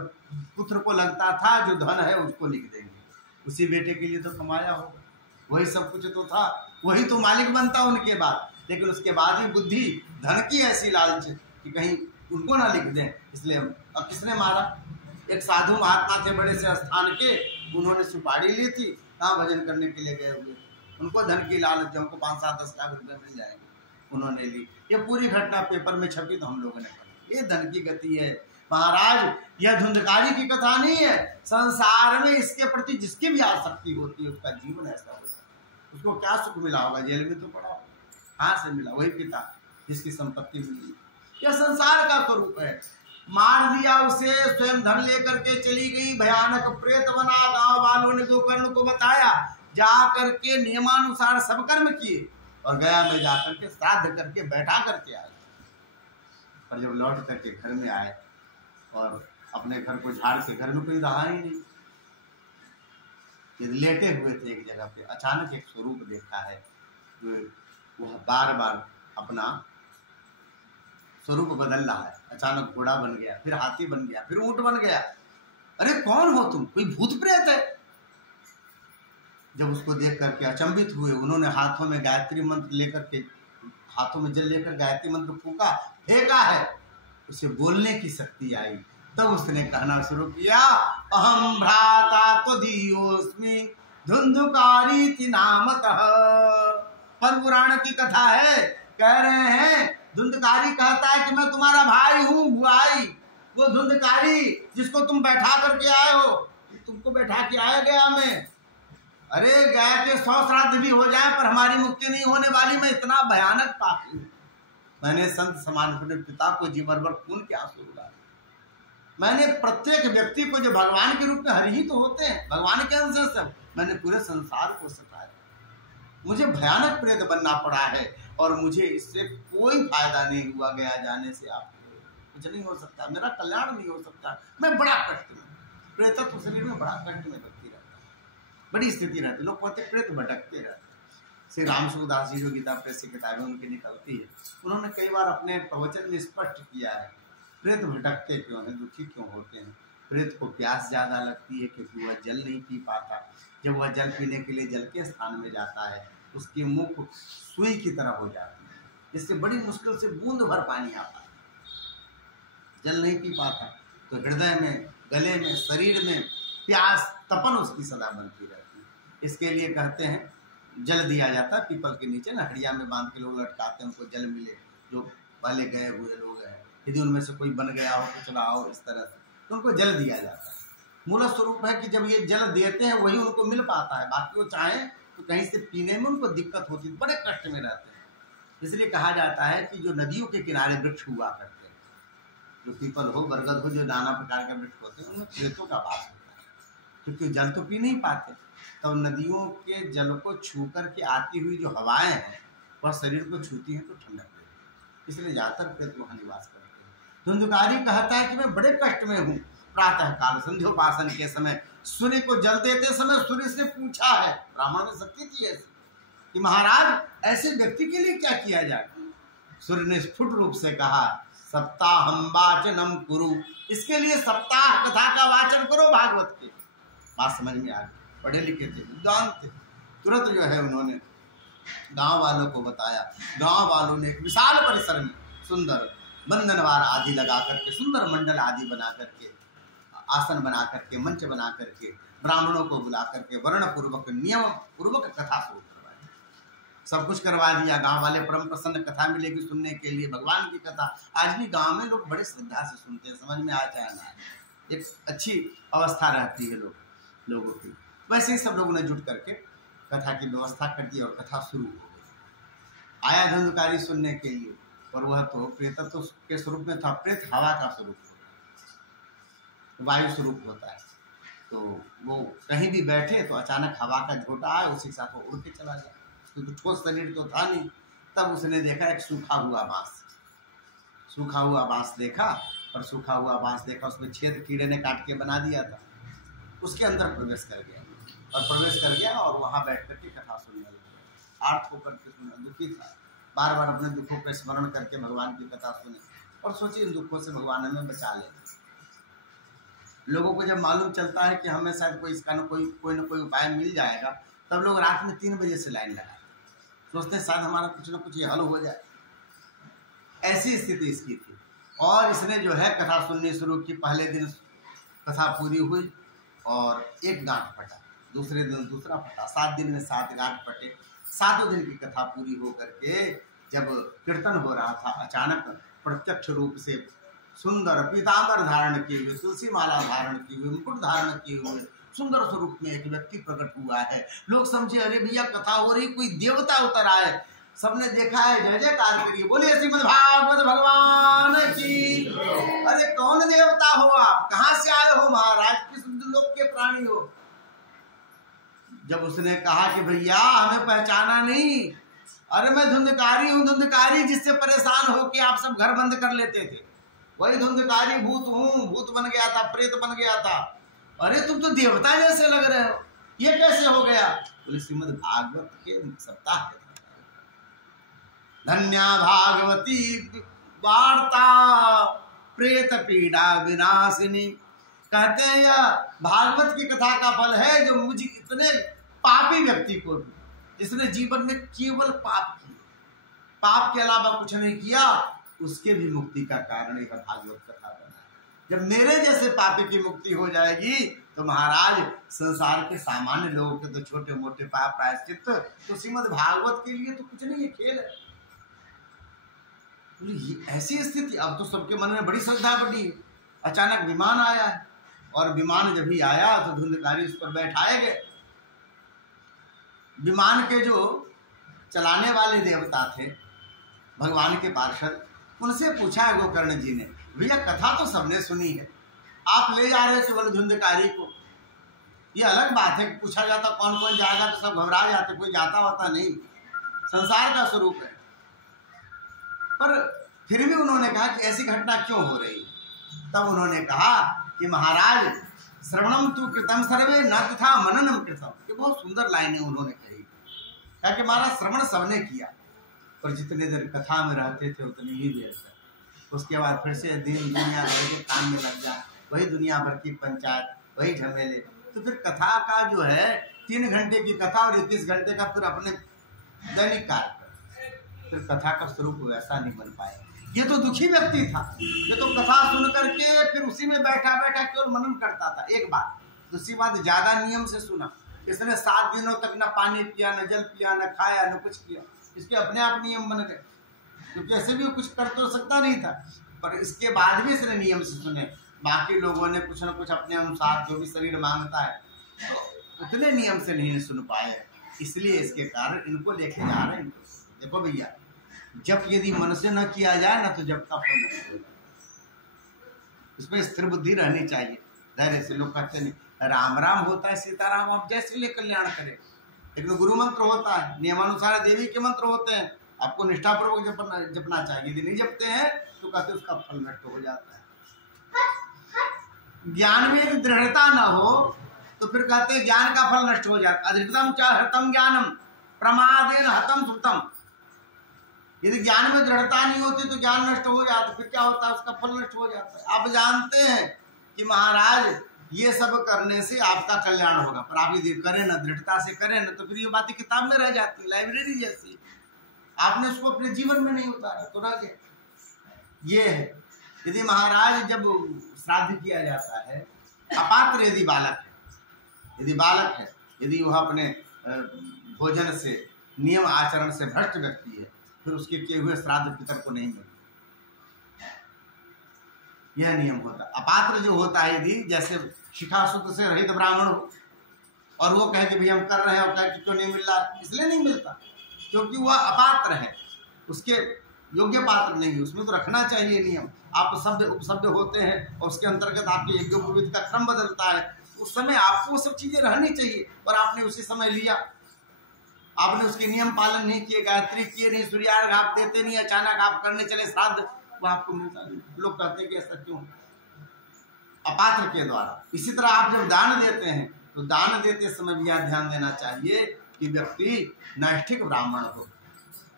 पुत्र को लगता था जो धन है उसको लिख देंगे, उसी बेटे के लिए तो कमाया हो, वही सब कुछ तो था, वही तो मालिक बनता उनके बाद। लेकिन उसके बाद भी बुद्धि धन की ऐसी लालच कि कहीं उनको ना लिख दें, इसलिए अब किसने मारा? एक साधु महात्मा थे बड़े से स्थान के, उन्होंने सुपारी ली थी, कहाँ भजन करने के लिए गए हुए, उनको धन की लालच, हमको 5-7-10 लाख रुपए मिल जाएंगे, उन्होंने ली। ये पूरी घटना पेपर में छपी तो हम लोगों ने पढ़ी। ये धन की गति है महाराज, यह धुंधकारी की कथा नहीं है। संसार में इसके प्रति जिसकी भी आसक्ति होती है उसका जीवन ऐसा होता है। उसको क्या सुख मिला होगा? जेल में तो पड़ा होगा। कहाँ से मिला? वही पिता जिसकी संपत्ति मिली। यह संसार का स्वरूप है। मार दिया उसे, स्वयं धन लेकर के चली गई, भयानक प्रेत बना। गांव वालों ने गोकर्ण को बताया, जा करके नियमानुसार सब कर्म किए और गया में जाकर के श्राद्ध करके बैठा करके आए। और जब लौट करके घर में आए और अपने घर को झाड़ के, घर में कोई रहा ही नहीं, लेटे हुए थे एक जगह पे। अचानक एक स्वरूप देखा है, वह बार बार अपना स्वरूप बदल रहा है। अचानक घोड़ा बन गया, फिर हाथी बन गया, फिर ऊंट बन गया। अरे कौन हो तुम? कोई भूत प्रेत है? जब उसको देख करके अचंभित हुए, उन्होंने हाथों में गायत्री मंत्र लेकर के, हाथों में जल लेकर गायत्री मंत्र फूका, फेंका है, उसे बोलने की शक्ति आई। तब उसने कहना शुरू किया, अहम भ्राता त्वदीयोऽस्मि धुंधुकारी नामतः। पर पुराण की कथा है, कह रहे हैं धुंधकारी कहता है कि मैं तुम्हारा भाई हूँ, बुआई। वो धुंधकारी जिसको तुम बैठा करके आए हो, तुमको बैठा के आया गया मैं। अरे गाय के 100 श्राद्ध भी हो जाए पर हमारी मुक्ति नहीं होने वाली, मैं इतना भयानक पापी हूँ। मैंने संत समान अपने पिता को जी भर खून के आंसू रुलाए। मैंने प्रत्येक व्यक्ति को, जो भगवान के रूप में हरि ही तो होते हैं, भगवान के अंश सब, मैंने पूरे संसार को सताया। मुझे भयानक प्रेत बनना पड़ा है और मुझे इससे कोई फायदा नहीं हुआ। गया जाने से आप कुछ नहीं हो सकता, मेरा कल्याण नहीं हो सकता, मैं बड़ा कष्ट में, प्रेतत्व शरीर में बड़ा कष्ट में व्यक्ति रहता है, बड़ी स्थिति रहती है। लोग कहते प्रेत भटकते रहते। श्री रामसूरदास जी जो गीता प्रेस की किताबें उनकी निकलती है, उन्होंने कई बार अपने प्रवचन में स्पष्ट किया है प्रेत भटकते क्यों हैं, दुखी क्यों होते हैं। प्रेत को प्यास ज़्यादा लगती है क्योंकि वह जल नहीं पी पाता। जब वह जल पीने के लिए जल के स्थान में जाता है, उसकी मुख सुई की तरह हो जाती है, जिससे बड़ी मुश्किल से बूंद भर पानी आता है। जल नहीं पी पाता तो हृदय में, गले में, शरीर में प्यास तपन उसकी सदा बनती रहती है। इसके लिए कहते हैं जल दिया जाता है पीपल के नीचे ना, हड़िया में बांध के लोग लटकाते हैं, उनको जल मिले, जो पहले गए हुए लोग हैं, यदि उनमें से कोई बन गया हो तो चला हो इस तरह से, तो उनको जल दिया जाता है। मूल स्वरूप है कि जब ये जल देते हैं वही उनको मिल पाता है, बाकी वो चाहें तो कहीं से पीने में उनको दिक्कत होती है, बड़े कष्ट में रहते हैं। इसलिए कहा जाता है कि जो नदियों के किनारे वृक्ष हुआ करते हैं, जो पीपल हो, बरगद हो, जो नाना प्रकार के वृक्ष होते हैं, उनमें प्रेतों का वास होता है, क्योंकि जल तो पी नहीं पाते। तो नदियों के जल को छू करके आती हुई जो हवाएं हैं वह शरीर को छूती हैं तो ठंडक देती है, इसलिए ज़्यादातर प्रेत वहाँ निवास करते हैं। धुंधकारी कहता है कि मैं बड़े कष्ट में हूँ। प्रातः काल संध्योपासन के समय सूर्य को जल देते समय सूर्य से पूछा है, ब्राह्मण में शक्ति थी ऐसी, कि महाराज ऐसे व्यक्ति के लिए क्या किया जाए। सूर्य ने स्फुट रूप से कहा, सप्ताहम वाचनम कुरु, इसके लिए सप्ताह कथा का वाचन करो भागवत के। बात समझ में आ गई, पढ़े लिखे थे, विद्वान थे, तुरंत जो है उन्होंने गांव वालों को बताया। गांव वालों ने एक विशाल परिसर में सुंदर बंधनवार आदि लगा करके, सुंदर मंडल आदि बना करके, आसन बना करके, मंच बना करके, ब्राह्मणों को बुला करके वर्ण पूर्वक नियम पूर्वक कथा शुरू करवाई। सब कुछ करवा दिया। गांव वाले परम प्रसन्न, कथा मिलेगी सुनने के लिए, भगवान की कथा। आज भी गांव में लोग बड़े श्रद्धा से सुनते हैं, समझ में आ चाहे ना, एक अच्छी अवस्था रहती है लोगों की। वैसे ही सब लोगों ने जुट करके कथा की व्यवस्था कर दी और कथा शुरू हो गई। आया धुंधकारी सुनने के लिए, और वह तो प्रेतत्व के स्वरूप में था। प्रेत हवा का स्वरूप होता है, वायु स्वरूप होता है। तो वो कहीं भी बैठे तो अचानक हवा का झोंका आए, उसी के साथ वो उड़ के चला जाए, क्योंकि ठोस शरीर तो था नहीं। तब उसने देखा एक सूखा हुआ बांस, सूखा हुआ बांस देखा, और सूखा हुआ बांस देखा उसमें छेद कीड़े ने काट के बना दिया था। उसके अंदर प्रवेश कर गया, और प्रवेश कर गया और वहाँ बैठ करके कथा सुनने लगा। आर्त होकर के सुना, दुखी था, बार बार अपने दुखों का स्मरण करके भगवान की कथा सुने, और सोचे इन दुखों से भगवान हमें बचा ले। लोगों को जब मालूम चलता है कि हमें शायद कोई इसका न कोई उपाय मिल जाएगा, तब लोग रात में 3 बजे से लाइन लगाते, सोचते हैं शायद हमारा कुछ न कुछ ये हल हो जाए। ऐसी स्थिति इसकी थी। और इसने जो है कथा सुननी शुरू की। पहले दिन कथा पूरी हुई और एक गांठ फटा, दूसरे दिन दूसरा फटा, 7 दिन में 7 गांठ फटे। 7वें दिन की कथा पूरी हो करके जब कीर्तन हो रहा था, अचानक प्रत्यक्ष रूप से सुंदर पीतांबर धारण किए हुए, तुलसी माला धारण किए हुए, मुकुट धारण किए हुए सुंदर स्वरूप में एक व्यक्ति प्रकट हुआ है। लोग समझे अरे भैया कथा हो रही, कोई देवता उतर आए। सबने देखा है, जय जयकार करिए, बोलिए श्रीमद् भागवत भगवान की। अरे कौन देवता हो आप, कहाँ से आए हो महाराज, किस लोक के प्राणी हो। जब उसने कहा कि भैया हमें पहचाना नहीं, अरे मैं धुंधकारी हूँ, धुंधकारी जिससे परेशान हो के आप सब घर बंद कर लेते थे, वही धुंधकारी भूत हूँ, भूत बन गया था, प्रेत बन गया था। अरे तुम तो देवता जैसे लग रहे हो, ये कैसे हो गया। बोले श्रीमद् भागवत के सप्ताह के धन्या भागवती वार्ता प्रेत पीड़ा विनाशिनी। कहते हैं यह भागवत की कथा का फल है, जो मुझे इतने पापी व्यक्ति को भी, जिसने जीवन में केवल पाप किया, पाप के अलावा कुछ नहीं किया, उसके भी मुक्ति का कारण यह भागवत कथा बना। जब मेरे जैसे पापी की मुक्ति हो जाएगी तो महाराज संसार के सामान्य लोगों के तो छोटे मोटे पाप प्रायश्चित, तो श्रीमद् भागवत के लिए तो कुछ नहीं, ये खेल है। ऐसी स्थिति, अब तो सबके मन में बड़ी श्रद्धा बढ़ी। अचानक विमान आया है, और विमान जब ही आया तो धुंधकारी उस पर बैठाए गए। विमान के जो चलाने वाले देवता थे, भगवान के पार्षद, उनसे पूछा गोकर्ण जी ने, भैया कथा तो सबने सुनी है, आप ले जा रहे केवल धुंधकारी को। ये अलग बात है कि पूछा जाता कौन कौन जाएगा तो सब घबरा जाते, कोई जाता होता नहीं, संसार का स्वरूप है। पर फिर भी उन्होंने कहा कि ऐसी घटना क्यों हो रही। तब उन्होंने कहा कि महाराज श्रवणम तु कृतम सर्वे न तथा मननम कृतम। ये बहुत सुंदर लाइनें उन्होंने कही, कहा कि महाराज श्रवण सबने किया, और जितने देर कथा में रहते थे उतनी ही देर तक, उसके बाद फिर से दिन दुनिया भर के काम में लग जाए, वही दुनिया भर की पंचायत, वही झमेले। तो फिर कथा का जो है 3 घंटे की कथा और 21 घंटे का फिर अपने दैनिक कार्य, फिर कथा का स्वरूप वैसा नहीं बन पाया। ये तो दुखी व्यक्ति था, ये तो कथा सुन करके फिर उसी में बैठा बैठा केवल मनन करता था। एक बात, दूसरी बात, ज्यादा नियम से सुना। इसने 7 दिनों तक न पानी पिया, न जल पिया, न खाया, न कुछ किया। इसके अपने आप नियम बन गए, क्योंकि ऐसे भी कुछ कर तो सकता नहीं था, पर इसके बाद भी इसने नियम से सुने। बाकी लोगों ने कुछ न कुछ अपने अनुसार जो भी शरीर मांगता है तो उतने नियम से नहीं सुन पाए, इसलिए इसके कारण इनको लेके जा रहे हैं। देखो भैया, जब यदि मन से न किया जाए ना तो जब का फल नहीं होगा। इसमें स्थिर बुद्धि रहनी चाहिए। धैर्य से लोग कहते नहीं, राम राम होता है, सीताराम आप जैसे ले कल्याण करें। लेकिन गुरु मंत्र होता है, नियमानुसार देवी के मंत्र होते हैं, आपको निष्ठापूर्वक जपना चाहिए। यदि नहीं जपते हैं तो कहते उसका फल नष्ट हो जाता है। ज्ञान में यदि दृढ़ता न हो तो फिर कहते हैं ज्ञान का फल नष्ट हो जाता है। अदृष्टम च हृतम ज्ञानम प्रमादेन हतम श्रुतम। यदि ज्ञान में दृढ़ता नहीं होती तो ज्ञान नष्ट हो जाता, फिर क्या होता है, उसका फल नष्ट हो जाता है। आप जानते हैं कि महाराज ये सब करने से आपका कल्याण होगा, पर आप यदि करें ना, दृढ़ता से करें ना, तो फिर ये बातें किताब में रह जाती है, लाइब्रेरी जैसी। आपने उसको अपने जीवन में नहीं उतारा तो रह गया। ये है, यदि महाराज जब श्राद्ध किया जाता है, अपात्र यदि बालक है, यदि वह अपने भोजन से, नियम आचरण से भ्रष्ट व्यक्ति है, फिर उसके किए हुए श्राद्ध पितर को नहीं मिलता। यह नियम होता है। अपात्र जो होता है, यदि जैसे शिखासुत से रहित ब्राह्मण हो और वो कहे कि भाई हम कर रहे हैं और कहे कि क्यों नहीं मिल रहा, इसलिए नहीं मिलता क्योंकि वह अपात्र है, उसके योग्य पात्र नहीं है। उसमें तो रखना चाहिए नियम। आप शब्द उपशब्द होते हैं और उसके अंतर्गत आपके यज्ञोपवीत का क्रम बदलता है, उस समय आपको वो सब चीजें रहनी चाहिए, पर आपने उसी समय लिया, आपने उसके नियम पालन नहीं किए, गायत्री किए नहीं, सूर्यार्घ आप देते नहीं, अचानक आप करने चले श्राद्ध, वो आपको मिलता नहीं। लोग कहते हैं कि ऐसा क्यों, अपात्र के द्वारा। इसी तरह आप जब दान देते हैं तो दान देते समय भी यह ध्यान देना चाहिए कि व्यक्ति नैष्ठिक ब्राह्मण हो,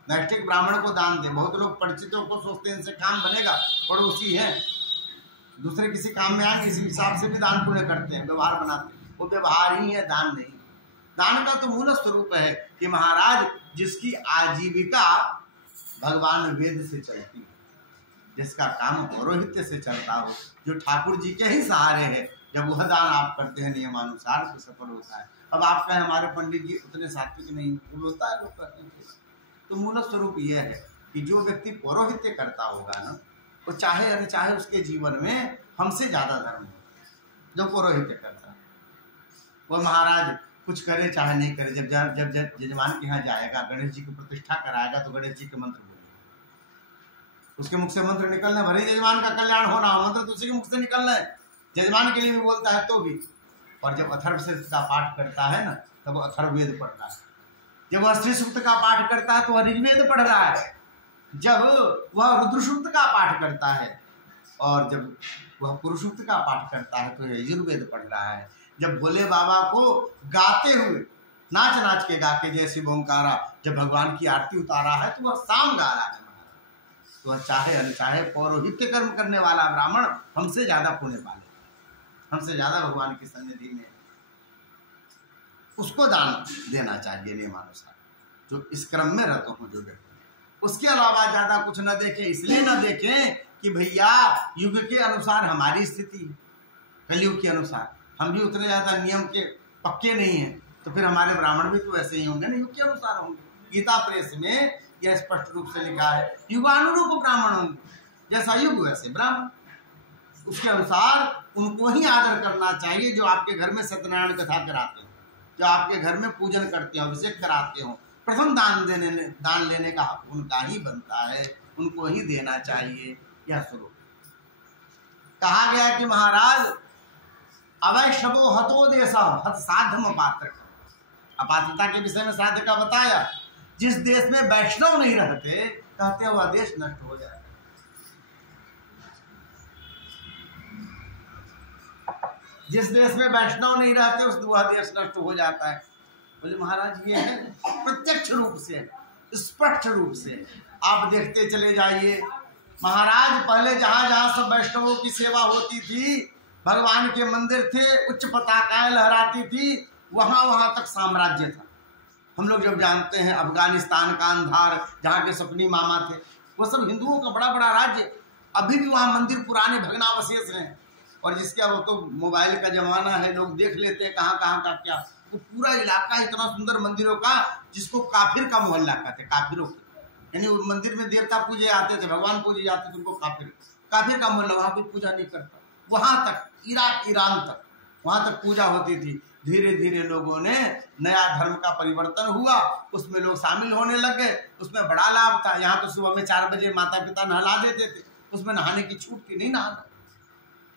नैष्ठिक ब्राह्मण को दान दे। बहुत लोग परिचितों को सोचते हैं इनसे काम बनेगा, पड़ोसी है, दूसरे किसी काम में आए, इसी हिसाब से भी दान पुण्य करते हैं, व्यवहार बनाते हैं, वो व्यवहार ही है, दान नहीं। दान का तो मूल स्वरूप है कि महाराज जिसकी आजीविका भगवान वेद से चलती है, जिसका काम पौरोहित्य से चलता हो, जो ठाकुर जी के ही सहारे है, जब वह दान आप करते हैं नियमानुसार तो सफल होता है। अब आप कहें हमारे पंडित जी उतने सात्विक नहीं, होता है, लोग कहते हैं। तो मूल स्वरूप यह है कि जो व्यक्ति पौरोहित्य करता होगा ना, वो चाहे अनचाहे उसके जीवन में हमसे ज्यादा धर्म हो। जो पौरोहित्य करता है वो महाराज कुछ करे चाहे नहीं करे, जब जजमान के यहाँ जाएगा, गणेश जी की प्रतिष्ठा कराएगा तो गणेश जी के मंत्र बोलेगा, उसके मुख से मंत्र निकलना, भले जजमान का कल्याण होना, मंत्र तो उसी के मुख से निकलना है, जजमान के लिए भी बोलता है तो भी। और जब अथर्वशीर्ष का पाठ करता है ना, तब अथर्ववेद पढ़ रहा है। जब वह श्री सूक्त का पाठ करता है तो वह ऋग्वेद पढ़ रहा है। जब वह रुद्र सूक्त का पाठ करता है और जब वह पुरुष सूक्त का पाठ करता है तो यजुर्वेद पढ़ रहा है। जब भोले बाबा को गाते हुए, नाच नाच के गा के जैसे ओंकारा, जब भगवान की आरती उतारा है तो वह शाम गा रहा है। तो वह चाहे अनचाहे पौरोहित्य कर्म करने वाला ब्राह्मण हमसे ज्यादा पुण्य पाले, हमसे ज्यादा भगवान की सन्निधि में उसको दान देना चाहिए नियमानुसार, जो इस क्रम में रहते हो जो व्यक्ति। उसके अलावा ज्यादा कुछ न देखें, इसलिए न देखें कि भैया युग के अनुसार हमारी स्थिति, कलयुग के अनुसार हम भी उतने ज्यादा नियम के पक्के नहीं हैं, तो फिर हमारे ब्राह्मण भी तो ऐसे ही होंगे ना, युग के अनुसार होंगे। गीता प्रेस में यह स्पष्ट रूप से लिखा है, युगानुरूप ब्राह्मण होंगे, जैसा युग वैसे ब्राह्मण। उसके अनुसार उनको ही आदर करना चाहिए जो आपके घर में सत्यनारायण कथा कराते हो, जो आपके घर में पूजन करते हो, अभिषेक कराते हो। प्रथम दान लेने का हक उनका ही बनता है, उनको ही देना चाहिए। यह स्वरूप कहा गया कि महाराज अवैष्णवो हतो देश हत साधम अपात्र। अपात्रता के विषय में साध्य का बताया, जिस देश में वैष्णव नहीं रहते कहते वह देश नष्ट हो जाए। जिस देश में वैष्णव नहीं रहते उस वह देश नष्ट हो जाता है। बोले महाराज ये है प्रत्यक्ष रूप से, स्पष्ट रूप से आप देखते चले जाइए। महाराज पहले जहां जहां सब वैष्णवों की सेवा होती थी, भगवान के मंदिर थे, उच्च पताकाएं लहराती थी, वहां वहां तक साम्राज्य था। हम लोग जब जानते हैं अफगानिस्तान का अंधार, जहाँ के सपनी मामा थे, वो सब हिंदुओं का बड़ा बड़ा राज्य। अभी भी वहां मंदिर पुराने भग्नावशेष हैं, और जिसके अब तो मोबाइल का जमाना है, लोग देख लेते हैं कहाँ कहाँ का क्या। वो पूरा इलाका इतना सुंदर मंदिरों का, जिसको काफिर का मोहल्ला कहते, काफिरों के, यानी उस मंदिर में देवता पूजे आते थे, भगवान पूजे जाते थे, उनको काफिर का मोहल्ला, वहां कोई पूजा नहीं करता। वहां तक इराक ईरान तक वहां तक पूजा होती थी। धीरे धीरे लोगों ने नया धर्म का परिवर्तन हुआ, उसमें लोग शामिल होने लगे, उसमें बड़ा लाभ था। यहाँ तो सुबह में 4 बजे माता पिता नहला देते थे, उसमें नहाने की छूट थी, नहीं नहाना,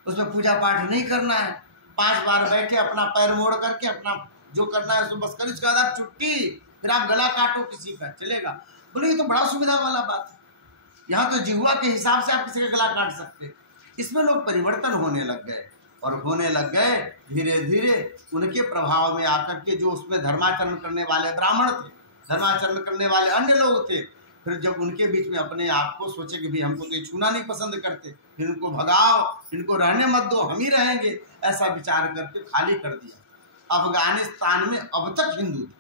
उसमें पूजा पाठ नहीं करना है, 5 बार बैठे अपना पैर मोड़ करके अपना जो करना है उसको बस कर, इसके बाद आप छुट्टी, फिर आप गला काटो किसी का चलेगा। बोले ये तो बड़ा सुविधा वाला बात है, यहाँ तो जिहुआ के हिसाब से आप किसी का गला काट सकते। इसमें लोग परिवर्तन होने लग गए और होने लग गए धीरे धीरे उनके प्रभाव में आकर के, जो उसमें धर्माचरण करने वाले ब्राह्मण थे, धर्माचरण करने वाले अन्य लोग थे, फिर जब उनके बीच में अपने आप को सोचे कि भाई हमको तो ये छूना नहीं पसंद करते, फिर इनको भगाओ, इनको रहने मत दो, हम ही रहेंगे, ऐसा विचार करके खाली कर दिया। अफगानिस्तान में अब तक हिंदू थे,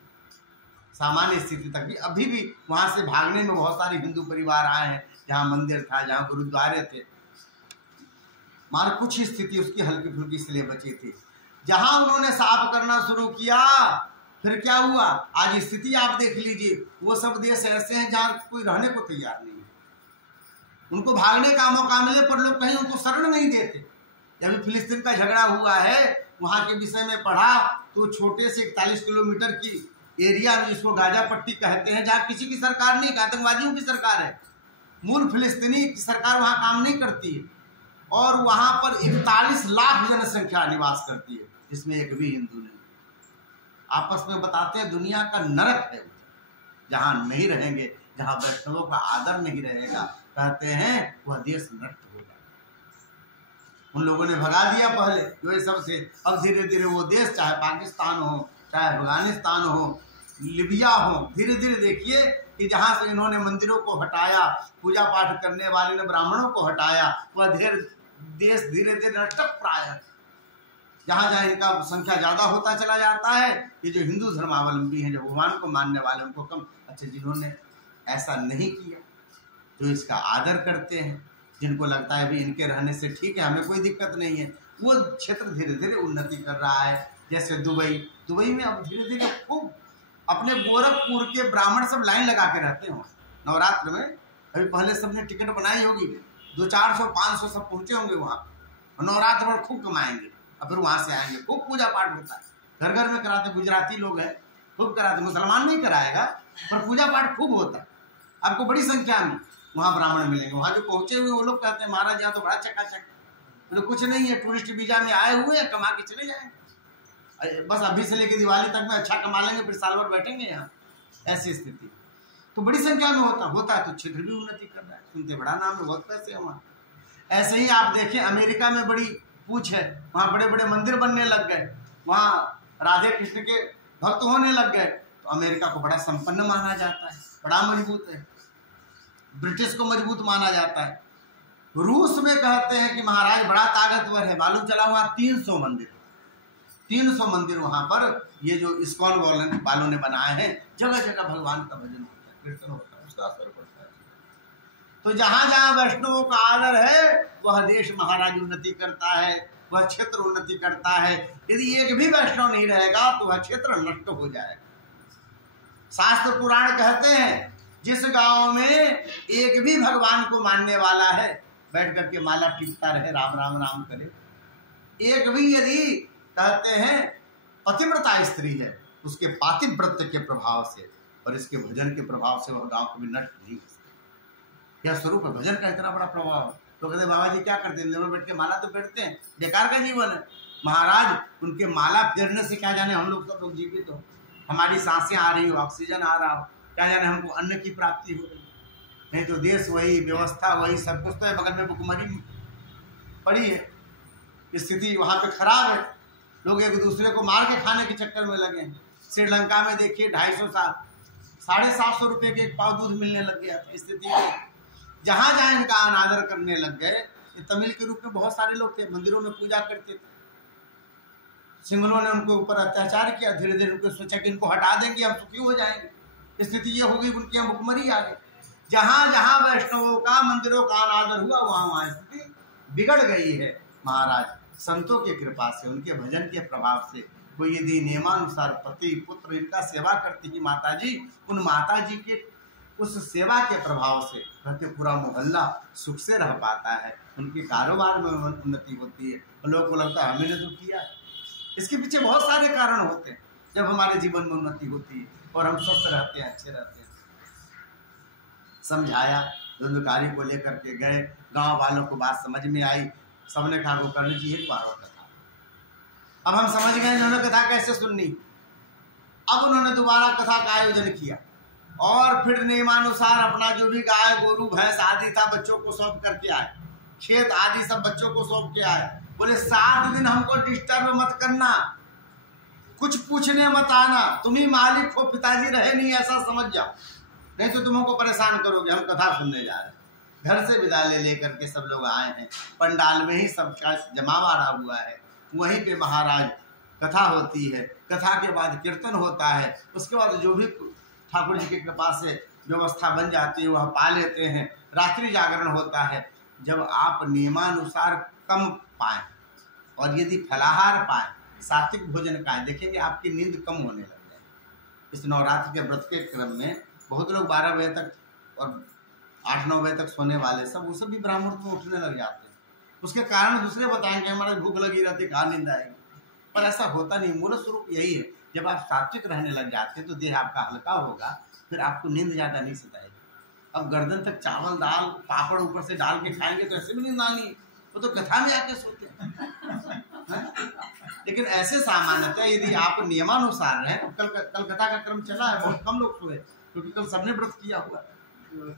सामान्य स्थिति तक भी, अभी भी वहां से भागने में बहुत सारे हिंदू परिवार आए हैं, जहाँ मंदिर था, जहाँ गुरुद्वारे थे, मार कुछ ही स्थिति उसकी हल्की फुल्की इसलिए बची थी। जहां उन्होंने साफ करना शुरू किया, फिर क्या हुआ, आज स्थिति आप देख लीजिए, वो सब देश ऐसे हैं जहां कोई रहने को तैयार नहीं है, उनको भागने का मौका मिले पर लोग कहीं उनको शरण नहीं देते। जब फिलिस्तीन का झगड़ा हुआ है, वहां के विषय में पढ़ा तो छोटे से 41 किलोमीटर की एरिया में, जिसको गाजा पट्टी कहते हैं, जहाँ किसी की सरकार नहीं, आतंकवादियों की सरकार है, मूल फिलिस्तीनी की सरकार वहां काम नहीं करती है, और वहां पर 41 लाख जनसंख्या निवास करती है, जिसमें एक भी हिंदू नहीं। आपस में बताते हैं दुनिया का नरक है, जहां नहीं रहेंगे, जहां वैष्णवों का आदर नहीं रहेगा, कहते हैं वह देश नष्ट हो जाएगा। उन लोगों ने भगा दिया पहले जो ये सब से, अब धीरे धीरे वो देश, चाहे पाकिस्तान हो, चाहे अफगानिस्तान हो, लिबिया हो, धीरे धीरे देखिए कि जहां से इन्होंने मंदिरों को हटाया, पूजा पाठ करने वाले ने ब्राह्मणों को हटाया, वह देश धीरे धीरे नष्ट प्राय, जहां जहां इनका संख्या ज्यादा होता चला जाता है, ये जो हिंदू धर्मावलंबी हैं, जो भगवान को मानने वाले, उनको कम। अच्छा, जिन्होंने ऐसा नहीं किया, जो इसका आदर करते हैं, जिनको लगता है भी इनके रहने से ठीक है, हमें कोई दिक्कत नहीं है, वो क्षेत्र धीरे धीरे उन्नति कर रहा है। जैसे दुबई में अब धीरे धीरे खूब अपने गोरखपुर के ब्राह्मण सब लाइन लगा के रहते हो नवरात्र में। अभी पहले सबने टिकट बनाई होगी, 200-400-500 सब पहुंचे होंगे वहां, और नवरात्र पर खूब कमाएंगे, और फिर वहां से आएंगे, खूब पूजा पाठ होता है, घर घर में कराते, गुजराती लोग हैं खूब कराते, मुसलमान नहीं कराएगा, पर पूजा पाठ खूब होता है। आपको बड़ी संख्या में वहाँ ब्राह्मण मिलेंगे। वहाँ जो पहुंचे हुए वो लोग कहते हैं महाराज यहाँ तो बड़ा चकाचक, तो कुछ नहीं है, टूरिस्ट वीजा में आए हुए हैं, कमा के चले जाएंगे, बस अभी से लेके दिवाली तक में अच्छा कमा लेंगे, फिर साल भर बैठेंगे यहाँ, ऐसी स्थिति। तो बड़ी संख्या में होता है, तो क्षेत्र भी उन्नति कर रहा है, सुनते बड़ा नाम है, बहुत पैसे है वहाँ। ऐसे ही आप देखें अमेरिका में बड़ी पूछ है, वहाँ बड़े बड़े मंदिर बनने लग गए, वहाँ राधे कृष्ण के भक्त होने लग गए, तो अमेरिका को बड़ा संपन्न माना जाता है, बड़ा मजबूत है। ब्रिटिश को मजबूत माना जाता है। रूस में कहते हैं कि महाराज बड़ा ताकतवर है, मालूम चला वहाँ 300 मंदिर वहां पर, ये जो इस्कॉन वालों ने बनाए हैं, जगह जगह भगवान का भजन होता है, कीर्तन होता है, उसका असर पड़ता है। तो जहां जहां वैष्णवों का आदर है, वह देश महाराज उन्नति करता है, वह क्षेत्र उन्नति करता है। यदि एक भी वैष्णव नहीं रहेगा तो वह क्षेत्र नष्ट हो जाएगा। शास्त्र पुराण कहते हैं जिस गांव में एक भी भगवान को मानने वाला है, बैठ करके माला टिकता रहे, राम राम राम करे, एक भी यदि कहते हैं पतिव्रता स्त्री है, उसके पातिव्रत्य के प्रभाव से और इसके भजन के प्रभाव से वह गांव कभी नष्ट नहीं हो सकता। यह स्वरूप है भजन का, इतना बड़ा प्रभाव है। तो कहते बाबा जी क्या करते हैं, दिन में बैठ के माला तो फेरते हैं, बेकार का जीवन है। महाराज उनके माला फेरने से क्या जाने हम लोग सब लोग जीवित हो, हमारी सांसें आ रही हो, ऑक्सीजन आ रहा हो, क्या जाने हमको अन्न की प्राप्ति हो रही, नहीं तो देश वही, व्यवस्था वही, सब कुछ तो है, बगल में भुखमरी पड़ी है, स्थिति वहां पे खराब है, लोग एक दूसरे को मार के खाने के चक्कर में लगे हैं। श्रीलंका में देखिए 250-750 रुपए के एक पाव दूध मिलने लग गया था। स्थिति जहां जहां इनका अनादर करने लग गए, ये तमिल के रूप में बहुत सारे लोग थे, मंदिरों में पूजा करते थे, सिंगलों ने उनके ऊपर अत्याचार किया, धीरे धीरे उनको सोचा कि इनको हटा देंगे, हम सुखी हो जाएंगे। स्थिति ये हो गई, उनकी यहाँ भुखमरी आ गई। जहां जहां वैष्णवों का, मंदिरों का अनादर हुआ, वहां वहां स्थिति बिगड़ गई है महाराज। संतों की कृपा से, उनके भजन के प्रभाव से कोई यदि नियमानुसार पति पुत्र इनका सेवा करती ही माता जी, उन माता जी के उस सेवा के प्रभाव से कहते पूरा मोहल्ला सुख से रह पाता है, उनके कारोबार में उन्नति होती है। लोगों को लगता है हमने तो किया है। इसके पीछे बहुत सारे कारण होते हैं। जब हमारे जीवन में उन्नति होती है और हम स्वस्थ रहते हैं, अच्छे रहते हैं। समझाया, धुंधकारी को लेकर के गए, गांव वालों को बात समझ में आई, सबने कहा गोकर्ण जी एक बार और कथा। अब हम समझ गए इन्होंने कथा कैसे सुननी। अब उन्होंने दोबारा कथा का आयोजन किया और फिर नियमानुसार अपना जो भी गाय गोरू भैंस आदि था बच्चों को सौंप करके आए, खेत आदि सब बच्चों को सौंप के आए। बोले 7 दिन हमको डिस्टर्ब मत करना, कुछ पूछने मत आना, तुम ही मालिक हो, पिताजी रहे नहीं ऐसा समझ जाओ, नहीं तो तुम हमको परेशान करोगे। हम कथा सुनने जा रहे हैं। घर से विदा लेकर के सब लोग आए हैं, पंडाल में ही सबका जमावड़ा हुआ है, वहीं पे महाराज कथा होती है। कथा के बाद कीर्तन होता है, उसके बाद जो भी ठाकुर जी की कृपा से व्यवस्था बन जाती है वह पा लेते हैं। रात्रि जागरण होता है। जब आप नियमानुसार कम पाएं और यदि फलाहार पाएं, सात्विक भोजन का, देखेंगे आपकी नींद कम होने लग जाए। इस नवरात्र के व्रत के क्रम में बहुत लोग 12 बजे तक और 8-9 बजे तक सोने वाले सब, वो सब भी ब्राह्मण को उठने लग जाते हैं। उसके कारण दूसरे बताएंगे हमारे भूख लगी रहती, कहाँ नींद आएगी, पर ऐसा होता नहीं। मूल स्वरूप यही है, जब आप सात्विक रहने लग जाते हैं तो देह आपका हल्का होगा, फिर आपको नींद ज़्यादा नहीं सताएगी। अब गर्दन तक चावल दाल पापड़ ऊपर से डाल के खाएंगे तो ऐसे भी नींद आनी, वो तो कथा में आके सोते हैं। लेकिन ऐसे सामान्यतः यदि आप नियमानुसार रहें, तो कल कथा का क्रम चला है, बहुत कम लोग सोए क्योंकि कल सबने व्रत किया हुआ है।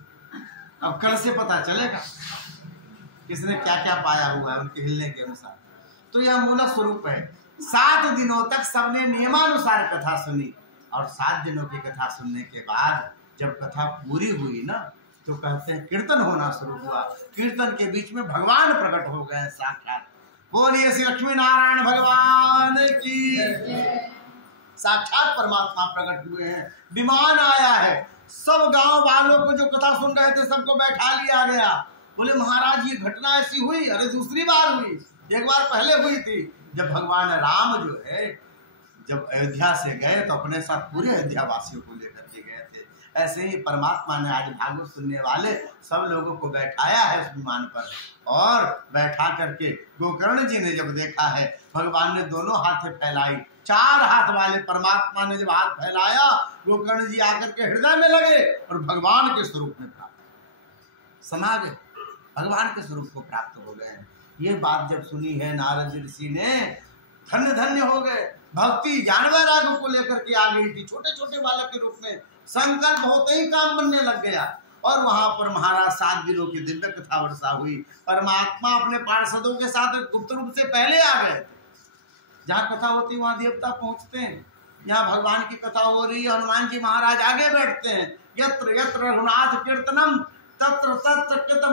अब कल से पता चलेगा किसने क्या क्या पाया हुआ है उनके हिलने के अनुसार। तो यह मूल स्वरूप है। 7 दिनों तक सबने नियमानुसार कथा सुनी और 7 दिनों की कथा सुनने के बाद जब कथा पूरी हुई ना, तो कहते हैं कीर्तन होना शुरू हुआ। कीर्तन के बीच में भगवान प्रकट हो गए साक्षात। बोलिए श्री लक्ष्मी नारायण भगवान की। साक्षात परमात्मा प्रकट हुए हैं। विमान आया है, सब गांव वालों को जो कथा सुन रहे थे सबको बैठा लिया गया। बोले महाराज ये घटना ऐसी हुई, अरे दूसरी बार हुई, एक बार पहले हुई थी जब भगवान राम जो है जब अयोध्या से गए तो अपने साथ पूरे अयोध्या वासियों को लेकर के गए थे। ऐसे ही परमात्मा ने आज भागवत सुनने वाले सब लोगों को बैठाया है उस विमान पर, और बैठा करके गोकर्ण जी ने जब देखा है, भगवान ने दोनों हाथें फैलाई, 4 हाथ वाले परमात्मा ने जब हाथ फैलाया, गोकर्ण जी आकर के हृदय में लगे और भगवान के स्वरूप में प्राप्त समा गए, भगवान के स्वरूप को प्राप्त हो गए। ये बात जब सुनी है नारद ऋषि ने, धन्य धन्य हो गए। भक्ति जानवर आगू को लेकर के आ गई थी, छोटे छोटे बालक के रूप में संकल्प होते ही काम बनने लग गया। और वहां पर महाराज 7 दिनों की दिव्य कथा वर्षा हुई। परमात्मा अपने पार्षदों के साथ गुप्त रूप से पहले आ गए। जहाँ कथा होती है वहां देवता पहुंचते हैं। यहाँ भगवान की कथा हो रही है, हनुमान जी महाराज आगे बैठते हैं। यत्र यत्र रघुनाथ कीर्तनम तत्र तत्र कृत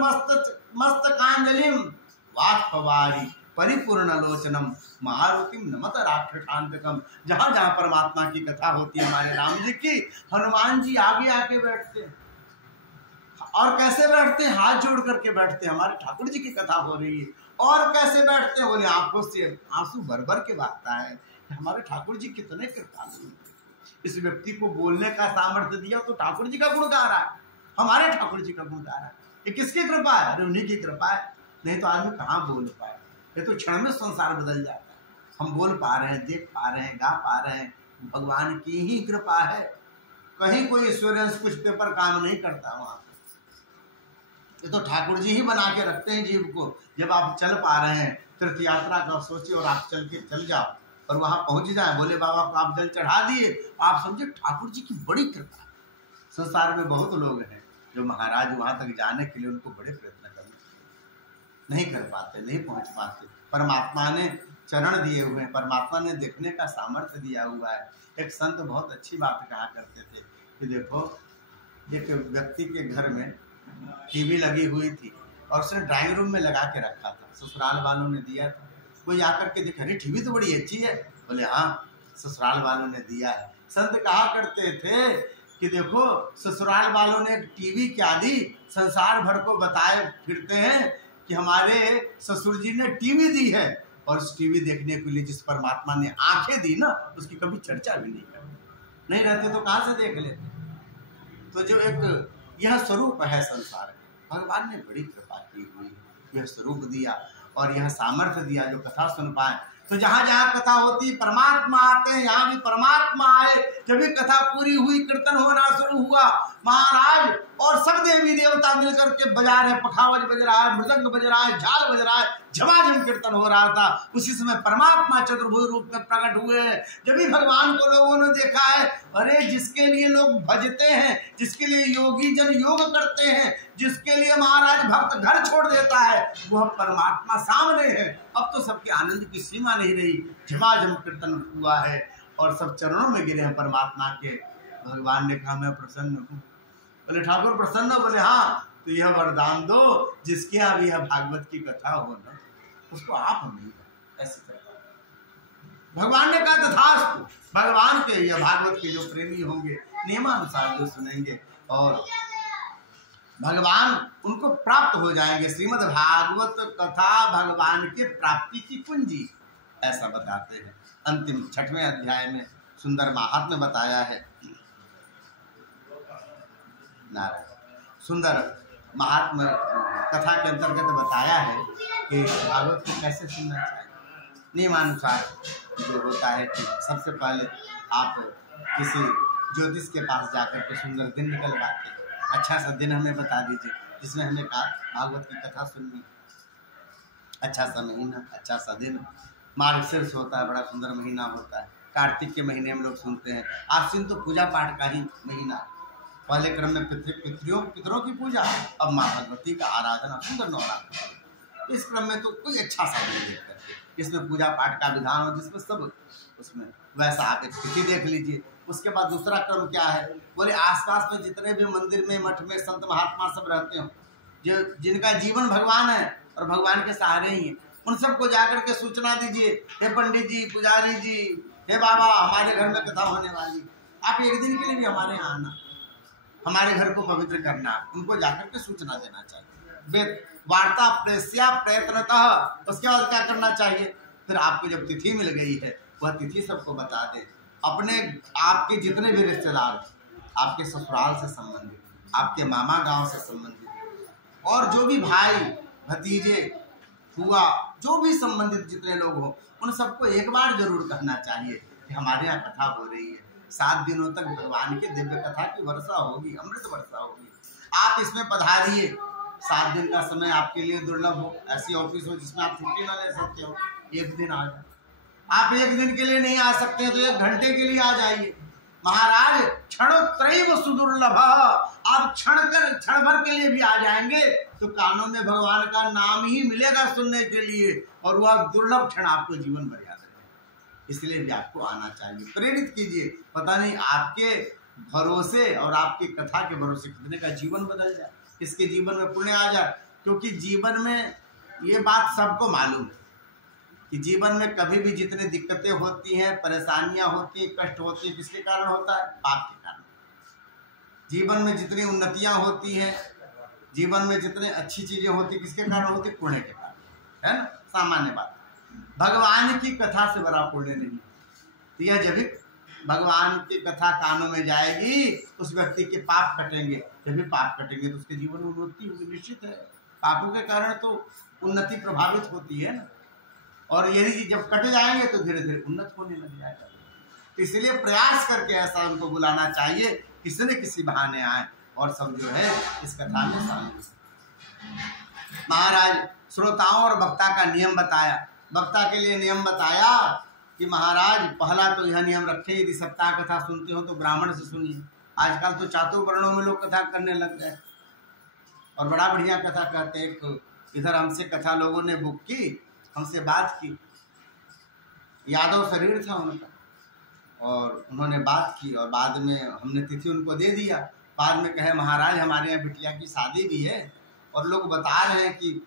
मस्तकांजलिम वाष्पवारी परिपूर्ण लोचनम मारुतिम नमत राक्षसांतकम। जहां जहां परमात्मा की कथा होती है हमारे राम जी की, हनुमान जी आगे आके बैठते हैं। और कैसे बैठते हैं? हाथ जोड़ करके बैठते हैं। हमारे ठाकुर जी की कथा हो रही है और कैसे बैठते हैं? बोले आंखों से आंसू भर भर के बहता है। हमारे ठाकुर जी कितने कृपालु, इस व्यक्ति को बोलने का सामर्थ्य दिया तो ठाकुर जी का गुण गा रहा है, हमारे ठाकुर जी का गुण गा रहा है। ये किसकी कृपा है? अरे उन्हीं की कृपा है, नहीं तो आदमी कहाँ बोल पाए। ये तो क्षण में संसार बदल जाता है। हम बोल पा रहे हैं, देख पा रहे हैं, गा पा रहे हैं, भगवान की ही कृपा है। कहीं कोई ईश्वरेंस कुछ पेपर काम नहीं करता वहां। ये तो ठाकुर जी ही बना के रखते हैं जीव को। जब आप चल पा रहे हैं, तीर्थ यात्रा का सोचिए और आप चल जाओ और वहां पहुंच जाए, बोले बाबा को आप जल चढ़ा दिए, आप समझे ठाकुर जी की बड़ी कृपा। संसार में बहुत लोग हैं जो महाराज वहां तक जाने के लिए उनको बड़े प्रयत्न करते नहीं कर पाते, नहीं पहुंच पाते। परमात्मा ने चरण दिए हुए हैं, परमात्मा ने देखने का सामर्थ्य दिया हुआ है। एक संत बहुत अच्छी बात कहा करते थे कि देखो, एक व्यक्ति के घर में टीवी लगी हुई थी और उसने ड्राइंग रूम में लगा के रखा था, ससुराल वालों ने दिया था। कोई आकर के देखा, अरे टीवी तो बड़ी अच्छी है। बोले हाँ, ससुराल वालों ने दिया है। संत कहा करते थे कि देखो, ससुराल वालों ने टीवी क्या दी, संसार भर को बताए फिरते हैं कि हमारे ससुर जी ने टीवी दी है। और उस टीवी देखने के लिए जिस परमात्मा ने आंखें दी ना, उसकी कभी चर्चा भी नहीं करते। नहीं रहते तो कहाँ से देख लेते। तो जो एक यह स्वरूप है संसार का, भगवान ने बड़ी कृपा की हुई, यह स्वरूप दिया और यह सामर्थ्य दिया जो कथा सुन पाए। तो जहाँ जहाँ कथा होती परमात्मा आते हैं, यहाँ भी परमात्मा आए। जब भी कथा पूरी हुई, कीर्तन होना शुरू हुआ महाराज, और सब देवी देवता मिलकर के बजा रहे, पखावज बज रहा है, मृदंग बज रहा है, झाल बज रहा है, झमाझम कीर्तन हो रहा था। उसी समय परमात्मा चतुर्भुज रूप में प्रकट हुए हैं। जब भी भगवान को लोगों ने देखा है, अरे जिसके लिए लोग भजते हैं, जिसके लिए योगी जन योग करते हैं, जिसके लिए महाराज भक्त घर छोड़ देता है, वह परमात्मा सामने है। अब तो सबके आनंद की सीमा नहीं रही, झमाझम कीर्तन हुआ है और सब चरणों में गिरे हैं परमात्मा के। भगवान ने कहा मैं प्रसन्न हूँ। बोले ठाकुर प्रसन्न हो? बोले हाँ। तो यह वरदान दो, जिसके यहाँ भी यह भागवत की कथा हो ना, उसको आप नहीं ऐसे कर। भगवान ने कहा तथास्तु। भगवान के यह भागवत के जो प्रेमी होंगे, नियमानुसार जो सुनेंगे, और भगवान उनको प्राप्त हो जाएंगे। श्रीमद् भागवत कथा भगवान के प्राप्ति की कुंजी, ऐसा बताते हैं। अंतिम 6वें अध्याय में सुंदर महात्म्य बताया है। नारायण सुंदर महात्म्य कथा के अंतर्गत बताया है कि भागवत को कैसे सुनना चाहिए। नियमानुसार जो होता है कि सबसे पहले आप किसी ज्योतिष के पास जाकर के सुंदर दिन निकलवाते हैं। अच्छा सा दिन हमें बता दीजिए जिसमें हमें भागवत की कथा सुननी। अच्छा सा महीना, अच्छा सा दिन। मार्गशीर्ष होता है, बड़ा सुंदर महीना होता है। कार्तिक के महीने में लोग सुनते हैं। आश्विन तो पूजा पाठ का ही महीना। पहले क्रम में पितरों की पूजा, अब माँ भगवती का आराधना, सुंदर नवरात्र। इस क्रम में तो कोई अच्छा सा दिन देख करके इसमें पूजा पाठ का विधान हो, जिसमें सब उसमें वैसा आप एक तिथि देख लीजिए। उसके बाद दूसरा क्रम क्या है, बोले आसपास में जितने भी मंदिर में, मठ में संत महात्मा सब रहते हो, जो जिनका जीवन भगवान है और भगवान के सहारे ही है, उन सबको जाकर के सूचना दीजिए, हे पंडित जी, पुजारी जी, हे बाबा, हमारे घर में कथा होने वाली, आप एक दिन के लिए भी हमारे यहाँ आना, हमारे घर को पवित्र करना। उनको जाकर के सूचना देना चाहिए। वार्ता प्रेस्या प्रयत्नतः। उसके बाद क्या करना चाहिए, फिर आपको जब तिथि मिल गई है, वह तिथि सबको बता दें। अपने आपके जितने भी रिश्तेदार, आपके ससुराल से संबंधित, आपके मामा गांव से संबंधित, और जो भी भाई भतीजे हुआ, जो भी संबंधित जितने लोग हो, उन सबको एक बार जरूर कहना चाहिए कि हमारे यहाँ कथा हो रही है। 7 दिनों तक भगवान की दिव्य कथा की वर्षा होगी, अमृत वर्षा होगी। आप इसमें पधारिए। 7 दिन का समय आपके लिए दुर्लभ हो, ऐसी ऑफिस हो जिसमें आप छुट्टी ना ले सकते हो, एक दिन आ जाए। आप एक दिन के लिए नहीं आ सकते तो 1 घंटे के लिए आ जाइए। महाराज क्षणोत्रैव सुदुर्लभ। आप क्षण भर के लिए भी आ जाएंगे तो कानों में भगवान का नाम ही मिलेगा सुनने के लिए, और वह दुर्लभ क्षण आपको जीवन भर याद रहेगा। इसलिए भी आपको आना चाहिए। प्रेरित कीजिए। पता नहीं आपके भरोसे और आपकी कथा के भरोसे कितने का जीवन बदल जाए, किसके जीवन में पुण्य आ जाए। क्योंकि जीवन में ये बात सबको मालूम है कि जीवन में कभी भी जितनी दिक्कतें होती हैं, परेशानियां होती हैं, कष्ट होती हैं, किसके कारण होता है? पाप के कारण। जीवन में जितनी उन्नतियां होती हैं, जीवन में जितनी अच्छी चीजें होती, किसके कारण होती? पुण्य के कारण, है ना, सामान्य बात। भगवान की कथा से बड़ा पुण्य नहीं। तो यह जब भी भगवान की कथा कानों में जाएगी, उस व्यक्ति के पाप कटेंगे। जब भी पाप कटेंगे तो उसके जीवन में उन्नति होगी, निश्चित है। पापों के कारण तो उन्नति प्रभावित होती है ना, और यदि जब कट जाएंगे तो धीरे धीरे उन्नत होने लग जाएगा। इसलिए प्रयास करके ऐसा उनको बुलाना चाहिए, किसी न किसी बहाने आए और सब जो है इस कथा में शामिल। महाराज श्रोताओं और वक्ता का नियम बताया। वक्ता के लिए नियम बताया कि महाराज पहला तो यह नियम रखे, यदि सप्ताह कथा सुनते हो तो ब्राह्मण से सुनिए। आजकल तो चातुर्वर्णों में लोग कथा करने लग गए और बड़ा बढ़िया कथा कहते हैं। तो इधर हमसे कथा लोगों ने बुक की, हमसे बात की, यादव शरीर था उनका, और उन्होंने बात की और बाद में हमने तिथि उनको दे दिया। बाद में कहे महाराज हमारे यहाँ बिटिया की शादी भी है और लोग बता रहे हैं कि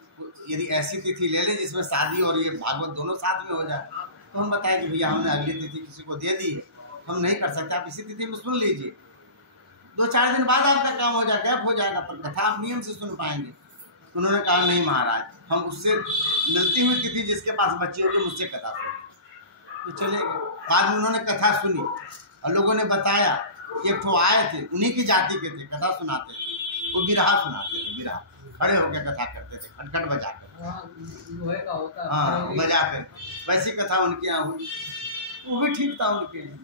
यदि ऐसी तिथि ले ले जिसमें शादी और ये भागवत दोनों साथ में हो जाए। तो हम बताए कि भैया हमने अगली तिथि किसी को दे दी है, हम नहीं कर सकते, आप इसी तिथि में सुन लीजिए। 2-4 दिन बाद आपका काम हो जाएगा, हो जाएगा, पर कथा आप नियम से सुन पाएंगे। उन्होंने कहा नहीं महाराज, हम उससे मिलती हुई तिथि जिसके पास बच्चे होगी मुझसे कथा सुनी। तो चले गए। बाद में उन्होंने कथा सुनी और लोगों ने बताया, एक ठो आए थे, उन्हीं की जाति के थे, कथा सुनाते थे, वो बिरहा सुनाते थे, बिरहा खड़े होकर कथा करते थे, खटखट बजा कर, हाँ बजा कर, वैसी कथा उनके यहाँ हुई, वो भी ठीक था उनके लिए।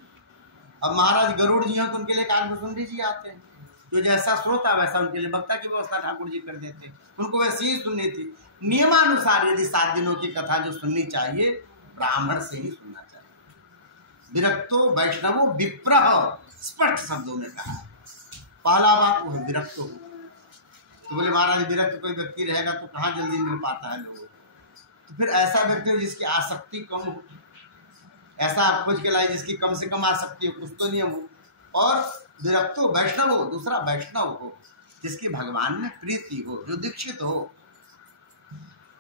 अब महाराज गरुड़ जी हैं तो उनके लिए कालभूषुंडी जी आते हैं, जो जैसा श्रोता वैसा उनके लिए वक्ता की व्यवस्था ठाकुर जी कर देते, उनको वैसे ही सुननी थी। नियमानुसार यदि 7 दिनों की कथा जो सुननी चाहिए ब्राह्मण से ही सुनना चाहिए। विरक्तो वैष्णवो विप्रह, स्पष्ट शब्दों में कहा है। पहला बात वो है विरक्त हो। तो बोले महाराज विरक्त कोई व्यक्ति रहेगा तो कहाँ जल्दी मिल पाता है लोगों को, तो फिर ऐसा व्यक्ति हो जिसकी आसक्ति कम हो, ऐसा खोज के लाए जिसकी कम से कम आसक्ति हो, कुछ तो नियम हो। और विरक्तो वैष्णव हो, दूसरा वैष्णव हो जिसकी भगवान में प्रीति हो, जो दीक्षित हो।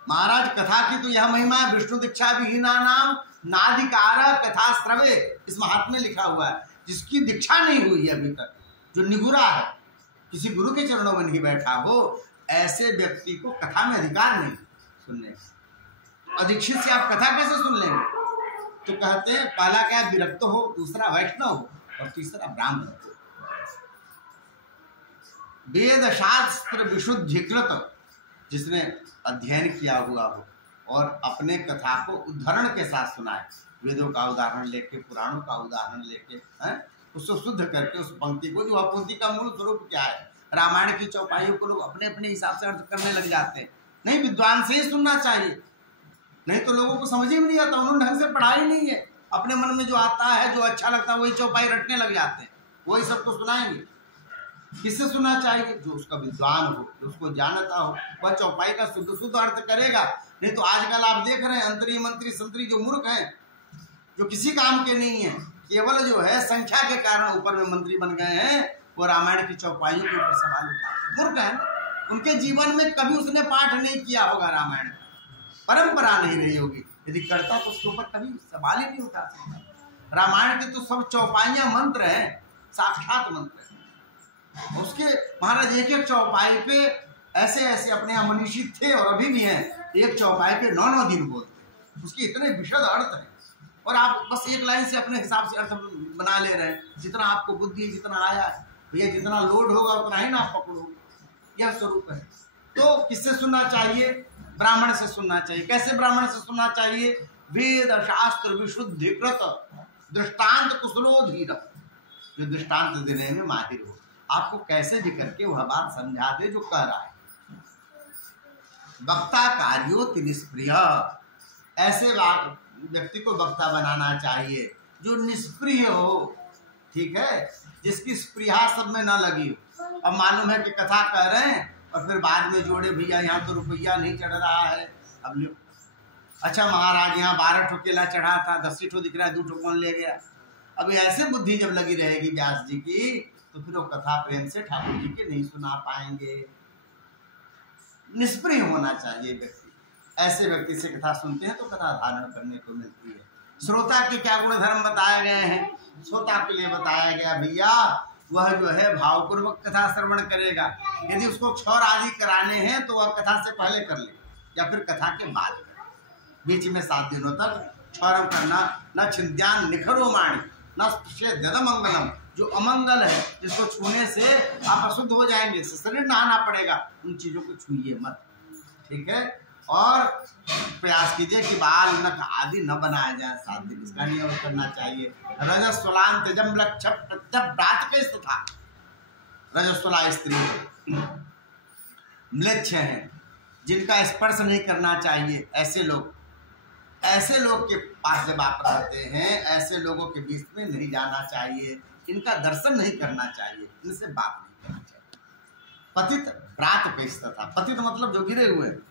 महाराज कथा की तो यह महिमा है, विष्णु दीक्षा विहीना नाम नाधिकार कथा श्रवे, इस महात्म्य में लिखा हुआ है। जिसकी दीक्षा नहीं हुई है अभी तक, जो निगुरा है, किसी गुरु के चरणों में नहीं बैठा हो, ऐसे व्यक्ति को कथा में अधिकार नहीं सुनने का। अदीक्षित से आप कथा कैसे सुन लेंगे? तो कहते हैं पहला क्या, विरक्त हो, दूसरा वैष्णव हो, और तीसरा ब्राह्मण हो। वेद शास्त्र विशुद्धिकृत, जिसने अध्ययन किया हुआ हो और अपने कथा को उदाहरण के साथ सुनाए, वेदों का उदाहरण लेके, पुराणों का उदाहरण लेके, उसको शुद्ध करके उस पंक्ति को, जो पंक्ति का मूल स्वरूप क्या है, रामायण की चौपाइयों को लोग अपने अपने हिसाब से अर्थ करने लग जाते हैं। नहीं, विद्वान से ही सुनना चाहिए, नहीं तो लोगों को समझ ही नहीं आता, उन्होंने ढंग से पढ़ा ही नहीं है। अपने मन में जो आता है, जो अच्छा लगता है, वही चौपाई रटने लग जाते हैं, वही सबको सुनाएंगे। किससे सुनना चाहिए? जो उसका विद्वान हो, जो उसको जानता हो, वह चौपाई का शुद्ध शुद्ध अर्थ करेगा। नहीं तो आजकल आप देख रहे हैं अंतरी मंत्री संतरी जो मूर्ख हैं, जो किसी काम के नहीं है, केवल जो है संख्या के कारण ऊपर में मंत्री बन गए हैं, वो रामायण की चौपाइयों के ऊपर सवाल उठाते। मूर्ख है, उनके जीवन में कभी उसने पाठ नहीं किया होगा, रामायण परंपरा नहीं रही होगी, यदि करता तो उसके ऊपर कभी सवाल ही नहीं उठा सकता। रामायण के तो सब चौपाइयां मंत्र हैं, साक्षात मंत्र हैं। उसके महाराज एक एक चौपाई पे ऐसे ऐसे अपने यहाँ मनीषी थे और अभी भी हैं, एक चौपाई पे 9 दिन बोलते, उसके इतने विशद अर्थ हैं, और आप बस एक लाइन से अपने हिसाब से अर्थ बना ले रहे हैं। जितना आपको बुद्धि, जितना आया है भैया, जितना लोड होगा उतना ही ना आप पकड़ोगे, यह स्वरूप है। तो किससे सुनना चाहिए? ब्राह्मण से सुनना चाहिए। कैसे ब्राह्मण से सुनना चाहिए? वेद शास्त्र विशुद्धिकृत दृष्टांत कुशलोधीर, जो दृष्टांत देने में माहिर हो, आपको कैसे भी करके वह बात समझा दे जो कह रहा है। वक्ता कार्योति निष्प्रिय, ऐसे व्यक्ति को वक्ता बनाना चाहिए जो निष्प्रिय हो, ठीक है, जिसकी स्प्रिया सब में ना लगी हो। अब मालूम है कि कथा कह रहे हैं और फिर बाद में जोड़े, भैया यहाँ तो रुपया नहीं चढ़ रहा है, अब लो, अच्छा महाराज यहाँ 12 ठो केला चढ़ा था, 10 ठो दिख रहा है, 2 ठो कौन ले गया। अब ऐसे बुद्धि जब लगी रहेगी व्यास जी की, तो फिर वो कथा प्रेम से ठाकुर जी के नहीं सुना पाएंगे। निष्प्रिय होना चाहिए व्यक्ति। ऐसे व्यक्ति से कथा सुनते हैं तो कथा धारण करने को मिलती है। श्रोता के क्या गुण धर्म बताए गए हैं? श्रोता के लिए बताया गया भैया, वह जो है भावपूर्वक कथा श्रवण करेगा। यदि उसको क्षौर आदि कराने हैं तो वह कथा से पहले कर ले या फिर कथा के बाद करे। बीच में 7 दिनों तक क्षौरम करना, न छिद्यान निखरो माणी, न मंगलम, जो अमंगल है, जिसको छूने से आप अशुद्ध हो जाएंगे, शरीर नहाना पड़ेगा, उन चीजों को छूइए मत, ठीक है। और प्रयास कीजिए कि बाल नख आदि न बनाया जाए 7 दिन, इसका नियम करना चाहिए। रजस्वलान तेजम लक्ष्य प्रत्यव्रात के तथा रजस्वला स्त्री म्लेच्छ हैं, जिनका स्पर्श नहीं करना चाहिए। ऐसे लोग के पास जब आप रहते हैं, ऐसे लोगों के बीच में नहीं जाना चाहिए, इनका दर्शन नहीं करना चाहिए, इनसे बात नहीं करना चाहिए। पतित व्रात पेशता था, पतित मतलब जो गिरे हुए हैं,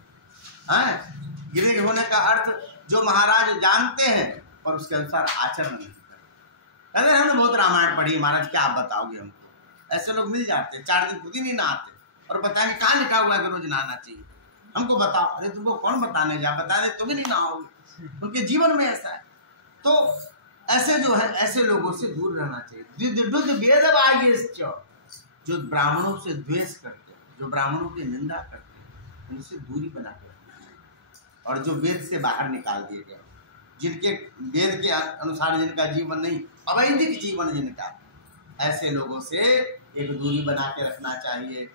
गिरे होने का अर्थ जो महाराज जानते हैं और उसके अनुसार आचरण नहीं करते। अगर हमने बहुत रामायण पढ़ी महाराज, क्या आप बताओगे हमको? ऐसे लोग मिल जाते हैं, 4 दिन खुद ही नहीं नहाते और बताएंगे कहाँ लिखा हुआ है कि रोज नहाना चाहिए, हमको बताओ। अरे तुमको कौन बताने जा, बता दे तुम ही नहीं नहाओगे, उनके जीवन में ऐसा है। तो ऐसे जो है, ऐसे लोगों से दूर रहना चाहिए। जो ब्राह्मणों से द्वेष करते हैं, जो ब्राह्मणों की निंदा करते हैं, उनसे दूरी बना के रखना और जो वेद से बाहर निकाल दिए गए, जिनके वेद के अनुसार जिनका जीवन नहीं, अवैदिक जीवन जिनका, ऐसे लोगों से एक दूरी बना के रखना चाहिए।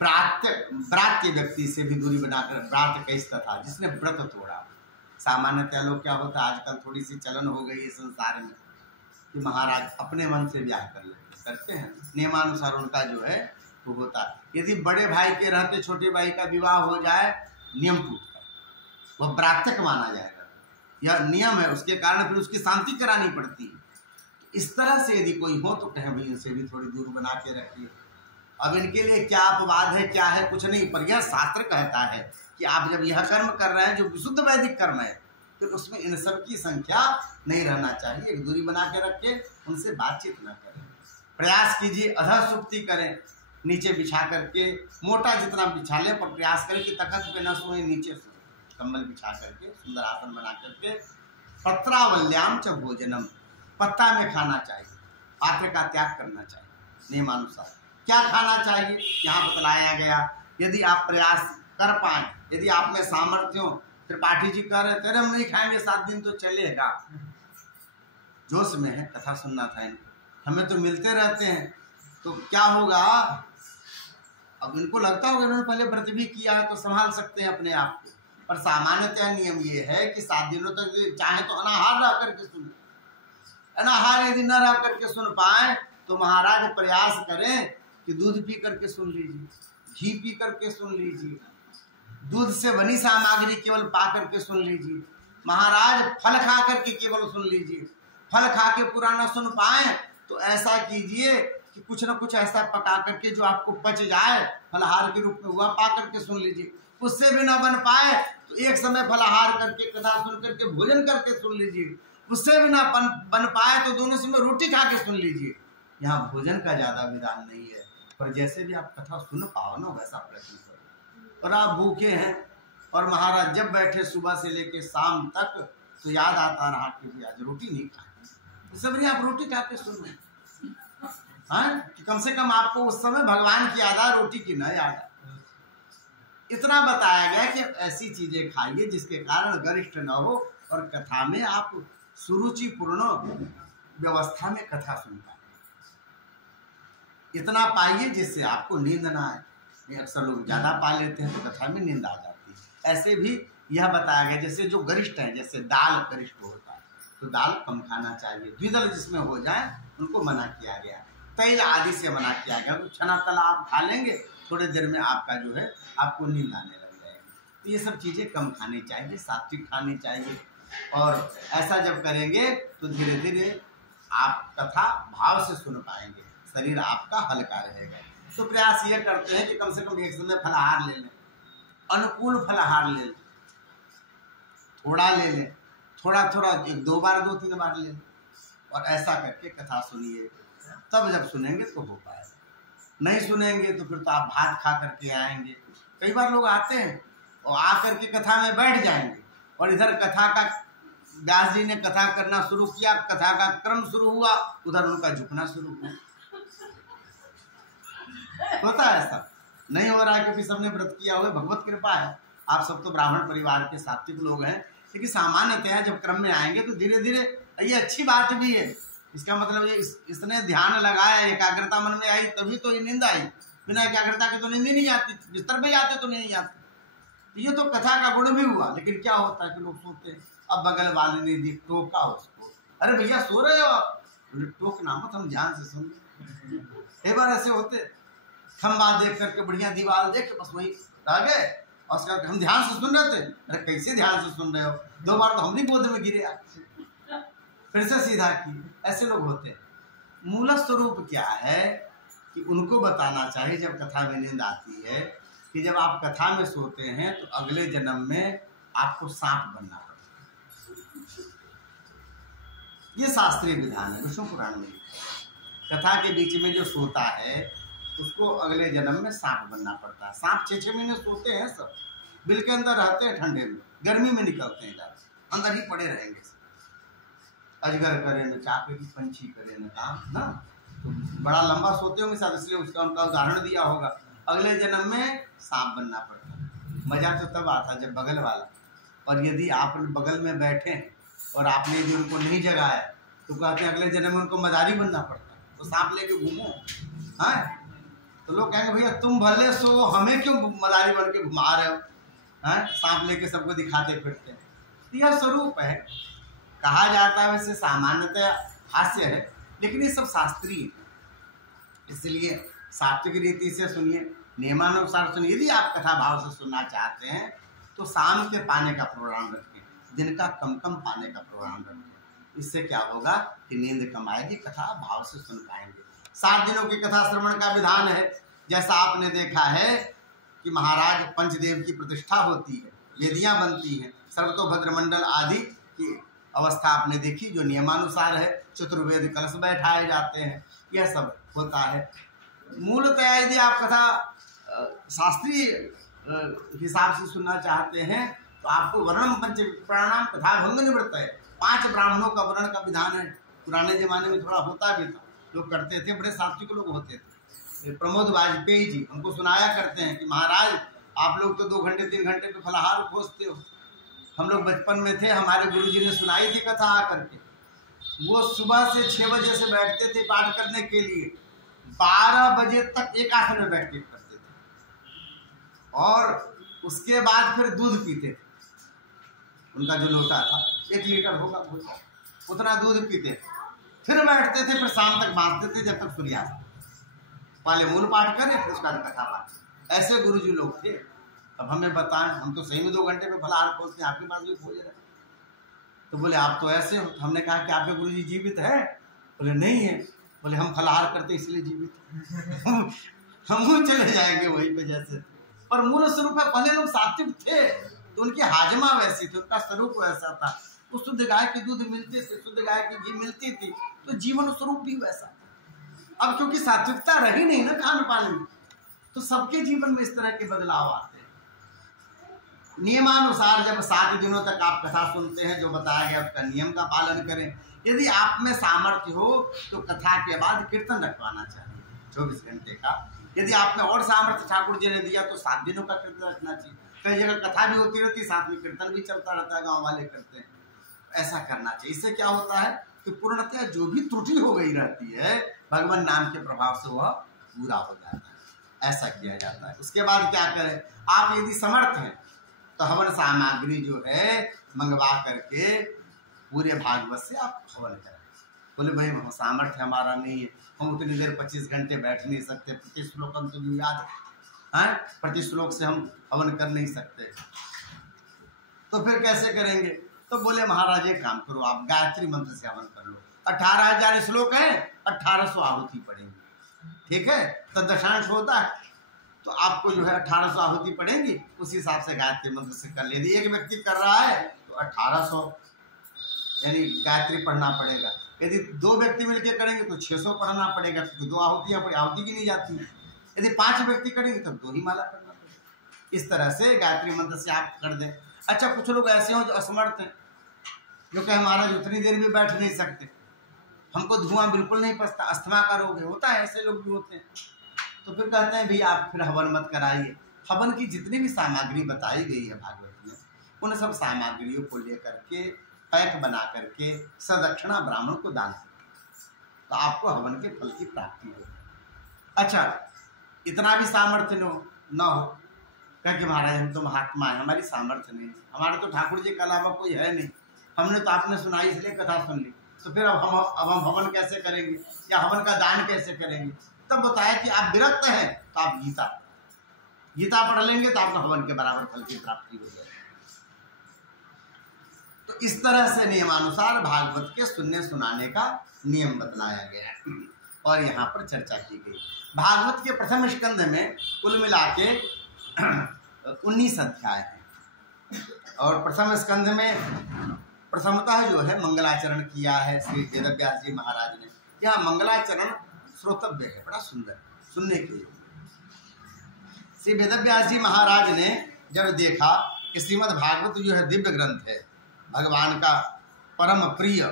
व्रात्य व्यक्ति से भी दूरी बनाकर, व्रात कैसा था जिसने व्रत तोड़ा। सामान्यतः लोग क्या होता है, आजकल थोड़ी सी चलन हो गई है संसार में कि महाराज अपने मन से ब्याह करते हैं, नियमानुसार उनका जो है वो होता है। यदि बड़े भाई के रहते छोटे भाई का विवाह हो जाए, नियम टूटता है, वह व्रात्यक माना जाएगा, यह नियम है, उसके कारण फिर उसकी शांति करानी पड़ती है। इस तरह से यदि कोई हो तो कहें भाई इनसे भी थोड़ी दूर बना के रखिए। अब इनके लिए क्या अपवाद है, क्या है, कुछ नहीं, पर यह शास्त्र कहता है कि आप जब यह कर्म कर रहे हैं जो विशुद्ध वैदिक कर्म है, तो उसमें इन सब की संख्या नहीं रहना चाहिए। एक दूरी बना के रखे, उनसे बातचीत न करें। प्रयास कीजिए अधः सुप्ति करें, नीचे बिछा करके, मोटा जितना बिछा ले, पर प्रयास करें कि तखत पे न सोए, नीचे सोए, कंबल बिछा करके, सुंदर आसन बना करके। पत्रावल्याम च भोजनम, पत्ता में खाना चाहिए, पात्र का त्याग करना चाहिए नियमानुसार। क्या खाना चाहिए यहाँ बतलाया गया। यदि आप प्रयास कर पाए, यदि आप में सामर्थ्य हो, त्रिपाठी जी कह रहे थे हम नहीं खाएंगे 7 दिन तो चलेगा, जोश में है, कथा सुनना था इनको, हमें तो मिलते रहते हैं, तो क्या होगा। अब इनको लगता होगा इन्होंने पहले व्रत भी किया है तो संभाल सकते हैं अपने आप को, पर सामान्यतः नियम ये है कि 7 दिनों तक चाहे तो अनाहार रह करके सुने। अनाहार यदि न रह करके सुन पाए तो महाराज प्रयास करें कि दूध पी करके सुन लीजिए, घी पी करके सुन लीजिए, दूध से बनी सामग्री केवल पा करके सुन लीजिए, महाराज फल खा करके केवल सुन लीजिए। फल खा के पूरा न सुन पाए तो ऐसा कीजिए कि कुछ न कुछ ऐसा पका करके जो आपको पच जाए, फलाहार के रूप में हुआ, पा करके सुन लीजिए। उससे भी न बन पाए तो एक समय फलाहार करके, कथा सुन करके, भोजन करके सुन लीजिए। उससे भी ना बन पाए तो दोनों समय रोटी खा के सुन लीजिए। यहाँ भोजन का ज्यादा विधान नहीं है, पर जैसे भी आप कथा सुन पाओ ना वैसा प्रयत्न करो। और आप भूखे हैं और महाराज जब बैठे सुबह से लेके शाम तक तो याद आता रहा कि आज रोटी नहीं खाई, तो सब नहीं आप रोटी खा के सुनो, हाँ, कि कम से कम आपको उस समय भगवान की याद आ, रोटी की न याद आ। इतना बताया गया कि ऐसी चीजें खाइए जिसके कारण गरिष्ठ न हो और कथा में आप सुरुचिपूर्ण व्यवस्था में कथा सुन पाए। इतना पाइए जिससे आपको नींद ना आए। अक्सर लोग ज्यादा पा लेते हैं तो कथा में नींद आ जाती है। ऐसे भी यह बताया गया जैसे जो गरिष्ठ है, जैसे दाल गरिष्ठ होता है तो दाल कम खाना चाहिए, द्विदल जिसमें हो जाए उनको मना किया गया, तैल आदि से मना किया गया। तो छना तला आप खा लेंगे थोड़ी देर में आपका जो है आपको नींद आने लग जाएगी। तो ये सब चीजें कम खानी चाहिए, सात्विक खानी चाहिए। और ऐसा जब करेंगे तो धीरे धीरे आप कथा भाव से सुन पाएंगे, शरीर आपका हल्का रहेगा। तो प्रयास ये करते हैं कि कम से कम एक समय फलाहार ले लें, अनुकूल फलाहार ले लें, थोड़ा ले लें, थोड़ा थोड़ा 1-2 बार 2-3 बार ले लें, और ऐसा करके कथा सुनिए। तब जब सुनेंगे तो हो पाएगा, नहीं सुनेंगे तो फिर तो आप भात खा करके आएंगे। कई बार लोग आते हैं और आकर के कथा में बैठ जाएंगे और इधर कथा का व्यास जी ने कथा करना शुरू किया, कथा का क्रम शुरू हुआ, उधर उनका झुकना शुरू हुआ। होता है ऐसा, नहीं हो रहा है क्योंकि सबने व्रत किया हुआ, भगवत कृपा है। आप सब तो ब्राह्मण परिवार के सात्विक लोग हैं, लेकिन सामान्यतः जब क्रम में आएंगे तो धीरे धीरे, ये अच्छी बात भी है। इसका मतलब ये इसने ध्यान लगाया, एकाग्रता मन में आई तभी तो ये नींद आई, बिना एकाग्रता के तो नींद ही नहीं आती, बिस्तर पे जाते तो नहीं आती। ये तो कथा का गुण भी हुआ। लेकिन क्या होता है कि लोग सोते हैं, अब बगल वाले ने टोका उसको, अरे भैया सो रहे हो आप, टोकना मत, हम ध्यान से सुन। कई बार ऐसे होते, खंबा देख करके, बढ़िया दीवार देख के बस वही रह गए, और उसका हम ध्यान से सुन रहे थे। अरे कैसे ध्यान से सुन रहे हो, 2 बार तो हम भी गोद में गिरे, फिर से सीधा किए। ऐसे लोग होते हैं। मूल स्वरूप क्या है कि उनको बताना चाहिए जब कथा में नींद आती है कि जब आप कथा में सोते हैं तो अगले जन्म में आपको सांप बनना पड़ता है। ये शास्त्रीय विधान है, विष्णु पुराण में। कथा के बीच में जो सोता है उसको अगले जन्म में सांप बनना पड़ता है। सांप 6-6 महीने सोते हैं, सब बिल के अंदर रहते हैं, ठंडे में, गर्मी में निकलते हैं, अंदर ही पड़े रहेंगे। अजगर करे न चाके की, पंछी करे न काम, ना तो बड़ा लंबा सोते होंगे शायद, इसलिए उसका उनका उदाहरण दिया होगा। अगले जन्म में सांप बनना पड़ता है। मजा तो तब आता जब बगल वाला, और यदि आप बगल में बैठे हैं और आपने यदि उनको नहीं जगाया तो कहते हैं अगले जन्म में उनको मदारी बनना पड़ता है, तो सांप लेके घूमो। हाँ, तो लोग कहेंगे भैया तुम भले सो, हमें क्यों मदारी बन के घुमा रहे हो? हाँ, सांप लेके सबको दिखाते फिरते हैं। यह स्वरूप है, कहा जाता है वैसे सामान्यतः हास्य है, लेकिन ये सब शास्त्रीय है। इसलिए सात्विक रीति से सुनिए, नियमानुसार सुनिए। यदि आप कथा भाव से सुनना चाहते हैं तो शाम के पाने का प्रोग्राम रखिए, दिन का कम कम पाने का प्रोग्राम रखिए। इससे क्या होगा कि नींद कम आएगी, कथा भाव से सुन पाएंगे। 7 दिनों की कथा श्रवण का विधान है। जैसा आपने देखा है कि महाराज पंचदेव की प्रतिष्ठा होती है, वेदियां बनती हैं, सर्वतोभद्र मंडल आदि की अवस्था आपने देखी जो नियमानुसार है। चतुर्वेद कलश बैठाए जाते हैं, यह सब होता है। मूलतः यदि आप कथा शास्त्रीय हिसाब से सुनना चाहते हैं तो आपको वर्णम पंच प्रणाम कथा भंग निवृत्त है। 5 ब्राह्मणों का वर्ण का विधान है। पुराने जमाने में थोड़ा होता भी था, लोग करते थे, बड़े सात्विक लोग होते थे। प्रमोद वाजपेयी जी हमको सुनाया करते हैं कि महाराज आप लोग तो 2 घंटे 3 घंटे पे फलाहार खोजते हो। हम लोग बचपन में थे, हमारे गुरुजी ने सुनाई थी कथा आकर के। वो सुबह से 6 बजे से बैठते थे पाठ करने के लिए, 12 बजे तक एक आसन में बैठ के करते थे, और उसके बाद फिर दूध पीते थे। उनका जो लोटा था 1 लीटर होगा, उतना दूध पीते थे, फिर बैठते थे, फिर शाम तक बांधते थे जब तक सूर्यास्त। पहले मूल पाठ करें फिर उसका कथा पाठ। ऐसे गुरुजी लोग थे। अब हमें बताएं, हम तो सही में 2 घंटे में फलाहार खोजते हैं, आपके पास भी खोज रहे। तो बोले आप तो ऐसे हो। हमने कहा कि आपके गुरुजी जीवित है? बोले नहीं है। बोले हम फलाहार करते इसलिए जीवित हम चले जाएंगे वहीं पे जैसे। पर मूल स्वरूप है, पहले लोग सात्विक थे तो उनकी हाजमा वैसी थी, उनका स्वरूप वैसा था। वो शुद्ध गाय के दूध मिलते थे, शुद्ध गाय की घी मिलती थी, तो जीवन स्वरूप भी वैसा था। अब क्योंकि सात्विकता रही नहीं ना खान पान में, तो सबके जीवन में इस तरह के बदलाव आते हैं। नियमानुसार जब 7 दिनों तक आप कथा सुनते हैं, जो बताया गया उसका नियम का पालन करें। यदि आप में सामर्थ्य हो तो कथा के बाद कीर्तन रखवाना चाहिए 24 घंटे का। यदि आप में और सामर्थ्य ठाकुर जी ने दिया तो 7 दिनों का कीर्तन रखना चाहिए। कई जगह कथा भी होती रहती है, साथ में कीर्तन भी चलता रहता है, गाँव वाले करते हैं। ऐसा करना चाहिए। इससे क्या होता है कि पूर्णतः जो भी त्रुटि हो गई रहती है भगवान नाम के प्रभाव से वह पूरा हो जाता है। ऐसा किया जाता है। उसके बाद क्या करें, आप यदि समर्थ हैं तो हवन सामग्री जो है मंगवा करके पूरे भागवत से आप हवन करें। बोले भाई सामर्थ्य हमारा नहीं है, हम उतनी देर 25 घंटे बैठ नहीं सकते, प्रति श्लोक हम तो याद है, प्रति श्लोक से हम हवन कर नहीं सकते, तो फिर कैसे करेंगे? तो बोले महाराज एक काम करो, आप गायत्री मंत्र से हवन कर लो। 18,000 श्लोक है, 1800 आहुति पड़ेंगी, ठीक है? तो दशांश होता है, तो आपको जो है 1800 आहुति पड़ेंगी, उस हिसाब से गायत्री मंत्र से कर ले। यदि एक व्यक्ति कर रहा है तो 1800 यानी गायत्री पढ़ना पड़ेगा। यदि 2 व्यक्ति मिलकर करेंगे तो 600 पढ़ना पड़ेगा, क्योंकि 2 आहुतियाँ पड़ी, आहुति की नहीं जाती है। यदि 5 व्यक्ति करेंगे तो 2 ही माला करना पड़ेगा। इस तरह से गायत्री मंत्र से आप कर दें। अच्छा, कुछ लोग ऐसे हो जो असमर्थ हैं, जो कि महाराज उतनी देर भी बैठ नहीं सकते, हमको धुआं बिल्कुल नहीं पसता, अस्थमा का रोग है, होता है, ऐसे लोग भी होते हैं। तो फिर कहते हैं भाई आप फिर हवन मत कराइए। हवन की जितनी भी सामग्री बताई गई है भागवत में, उन सब सामग्रियों को लेकर के पैक बना करके सदक्षिणा ब्राह्मण को दान करें, तो आपको हवन के फल की प्राप्ति होगी। अच्छा, इतना भी सामर्थ्य न हो क्या कि महाराज हम तो महात्मा है, हमारी सामर्थ्य नहीं, हमारे तो ठाकुर जी के अलावा कोई है नहीं, हमने तो आपने सुनाई इसलिए कथा सुन ली, तो फिर अब हम हवन कैसे करेंगे या हवन का दान कैसे करेंगे? तब बताया कि आप विरक्त हैं तो आप गीता पढ़ लेंगे तो आपको हवन के बराबर फल की प्राप्ति हो जाएगी। तो इस तरह से नियमानुसार भागवत के सुनने सुनाने का नियम बतलाया गया है और यहाँ पर चर्चा की गई। भागवत के प्रथम स्कंध में कुल मिला के 19 अध्याय हैं और प्रथम स्कंध में प्रथमतः जो है मंगलाचरण किया है श्री वेदव्यास जी महाराज ने। यह मंगलाचरण श्रोतव्य है, बड़ा सुंदर सुनने के लिए। श्री वेदव्यास जी महाराज ने जब देखा कि श्रीमद् भागवत जो है दिव्य ग्रंथ है, भगवान का परम प्रिय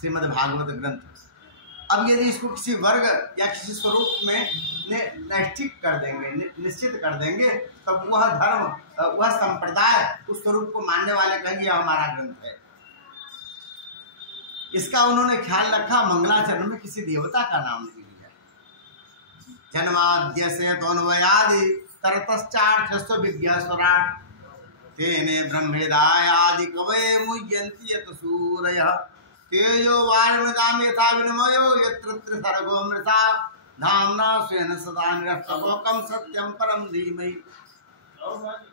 श्रीमद् भागवत ग्रंथ, अब यदि इसको किसी वर्ग या किसी स्वरूप में नैष्ठिक कर देंगे, निश्चित कर देंगे, तब वह धर्म, वह संप्रदाय उस स्वरूप को मानने वाले कहेंगे यह हमारा ग्रंथ है। इसका उन्होंने ख्याल रखा, मंगलाचरण में किसी देवता का नाम नहीं लिया। जन्माद्य से तोन्वयादि तरतश्चार्थस्व विज्ञा स्वराट तेने ब्रह्मेदायादि कवये मुह्यन्ति यत सूरयः तेजो वायुर्मृदाम यथा विनिमयो यत्र सर्गो मृता धाम्ना स्वेन सदा निरस्तलोकम सत्यम परम धीमहि।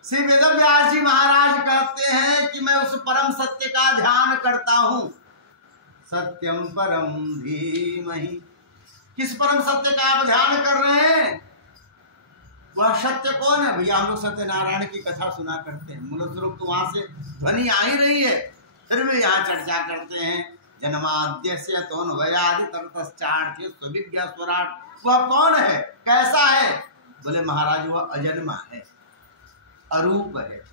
श्री वेदव्यास जी महाराज कहते हैं कि मैं उस परम सत्य का ध्यान करता हूँ, सत्यम परम धीमहि। किस परम सत्य का आप ध्यान कर रहे हैं? वह सत्य कौन है? भैया हम लोग सत्यनारायण की कथा सुना करते हैं, मूल स्वरूप तो वहां से ध्वनि आ ही रही है, फिर भी यहाँ चर्चा करते हैं। जन्माद्य से तोन्वयादि तरतश्चार्थस्व स्वविज्ञा स्वराट। वह कौन है, कैसा है? बोले महाराज वह अजन्मा है, अरूप है?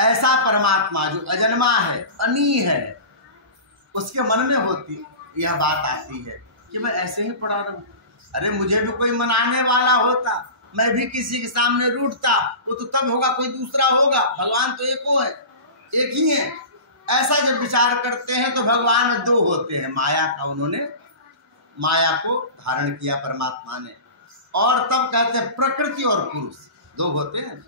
ऐसा परमात्मा जो अजन्मा है, अनी है, उसके मन में होती यह बात आती है कि मैं ऐसे ही पड़ा रहूं। अरे मुझे भी कोई मनाने वाला होता, मैं भी किसी के सामने रूठता, वो तो तब होगा, कोई दूसरा होगा। भगवान तो एक ही है। ऐसा जब विचार करते हैं तो भगवान दो होते हैं। माया का उन्होंने, माया को धारण किया परमात्मा ने, और तब कहते हैं प्रकृति और पुरुष दो होते हैं।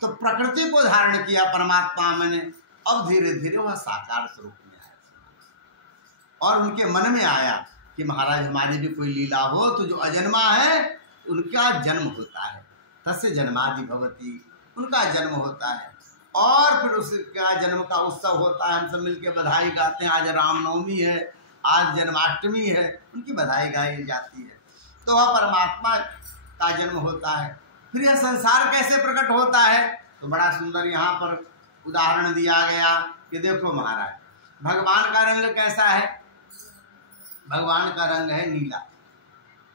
तो प्रकृति को धारण किया परमात्मा मैंने, अब धीरे धीरे वह साकार स्वरूप में आया और उनके मन में आया कि महाराज हमारी भी कोई लीला हो तो जो अजन्मा है उनका जन्म होता है, तस्य जन्मादि भवति, उनका जन्म होता है और फिर उसका जन्म का उत्सव होता है। हम सब मिलकर बधाई गाते हैं। आज रामनवमी है, आज जन्माष्टमी है, उनकी बधाई गाई जाती है। तो वह परमात्मा का जन्म होता है। फिर यह संसार कैसे प्रकट होता है? तो बड़ा सुंदर यहाँ पर उदाहरण दिया गया कि देखो महाराज, भगवान का रंग कैसा है? भगवान का रंग है नीला,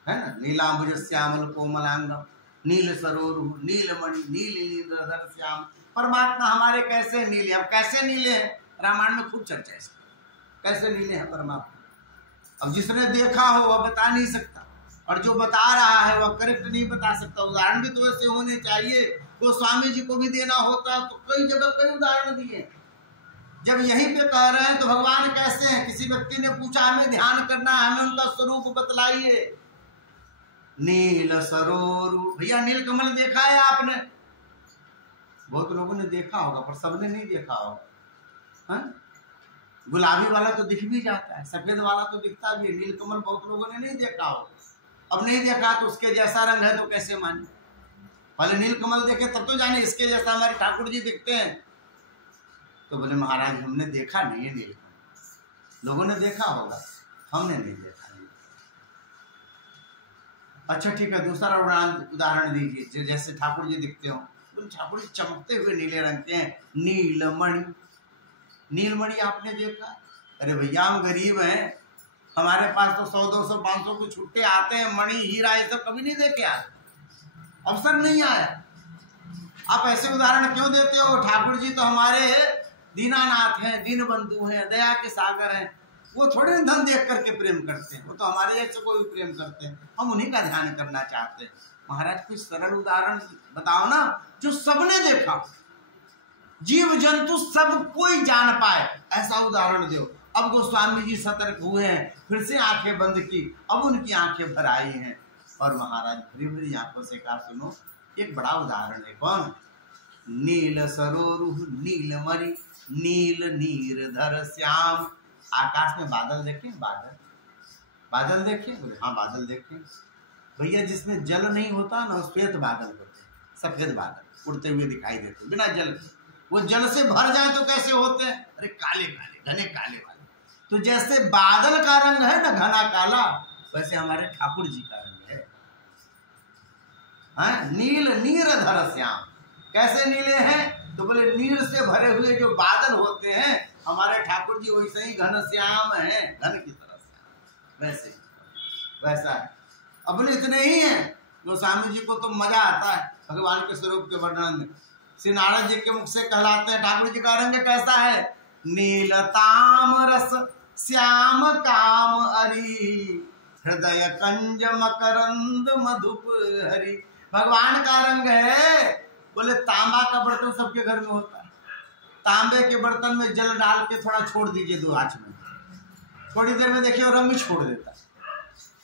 है ना? नीलांबुज श्यामल कोमलांगम नील सरोरु नीलमणि नील नीलधर श्याम। परमात्मा हमारे कैसे नीले हैं? कैसे नीले हैं? रामायण में खूब चर्चा है कैसे नीले हैं परमात्मा। अब जिसने देखा हो वह बता नहीं सकता, और जो बता रहा है वह करेक्ट नहीं बता सकता। उदाहरण भी तो ऐसे होने चाहिए। तो स्वामी जी को भी देना होता तो कई जगह कई उदाहरण दिए। जब यहीं पे कह रहे हैं तो भगवान कैसे हैं? किसी व्यक्ति ने पूछा हमें ध्यान करना है, हमें उनका स्वरूप बतलाइए। नील सरोरु, भैया नील कमल देखा है आपने? बहुत लोगों ने देखा होगा पर सबने नहीं देखा होगा। गुलाबी वाला तो दिख भी जाता है, सफेद वाला तो दिखता भी है, नील कमल बहुत लोगों ने नहीं देखा होगा। अब नहीं देखा तो उसके जैसा रंग है तो कैसे माने? पहले नील कमल देखे तब तो जाने इसके जैसा हमारे ठाकुर जी दिखते हैं। तो बोले महाराज हमने देखा नहीं है नील कमल, लोगों ने देखा होगा, हमने नहीं देखा। अच्छा ठीक है, दूसरा उदाहरण दीजिए जैसे ठाकुर जी दिखते हो। ठाकुर जी चमकते हुए नीले रंग के हैं। नीलमणि, नीलमणि आपने देखा? अरे भैया हम गरीब हैं, हमारे पास तो 100 200 500 के छुट्टे आते हैं, मणि हीरा ये सब कभी नहीं देखे आज, अवसर नहीं आया। आप ऐसे उदाहरण क्यों देते हो? ठाकुर जी तो हमारे दीनानाथ हैं, दीन बंधु हैं, दया के सागर हैं। वो थोड़े धन देख करके प्रेम करते हैं, वो तो हमारे जैसे को भी प्रेम करते हैं। हम उन्हीं का ध्यान करना चाहते हैं। महाराज कुछ सरल उदाहरण बताओ ना जो सबने देखा, जीव जंतु सब कोई जान पाए, ऐसा उदाहरण दो। अब गोस्वामी जी सतर्क हुए हैं, फिर से आंखें बंद की, अब उनकी आंखें भर आई हैं और महाराज भरी भरी आंखों से कहा सुनो एक बड़ा उदाहरण है। कौन? नील सरोरु नीलमणि नील नीरधर श्याम। आकाश में बादल देखे? बादल देखे? बोले हाँ बादल देखे। भैया जिसमें जल नहीं होता ना श्वेत बादल होते, सफेद बादल उड़ते हुए दिखाई देते बिना जल के। वो जल से भर जाए तो कैसे होते हैं? अरे काले काले घने काले वाले। तो जैसे बादल का रंग है ना घना काला, वैसे हमारे ठाकुर जी का रंग है। हाँ? नील नीरधर श्याम। कैसे नीले हैं? तो बोले नीर से भरे हुए जो बादल होते हैं हमारे ठाकुर जी वैसे ही घन श्याम है, घन की तरह श्याम, वैसे वैसा है। अपने इतने ही हैं। गोस्वामी जी को तो मजा आता है भगवान के स्वरूप के वर्णन में। श्री नारायण जी के मुख से कहलाते हैं ठाकुर जी का रंग कैसा है? नीलताम रस श्याम काम अरी, हृदय कंज मकरंद मधुप हरी। भगवान का रंग है। बोले तांबा का बर्तन सबके घर में होता है, तांबे के बर्तन में जल डाल के थोड़ा छोड़ दीजिए 2 आंच में, थोड़ी देर में देखिए रंग ही छोड़ देता है।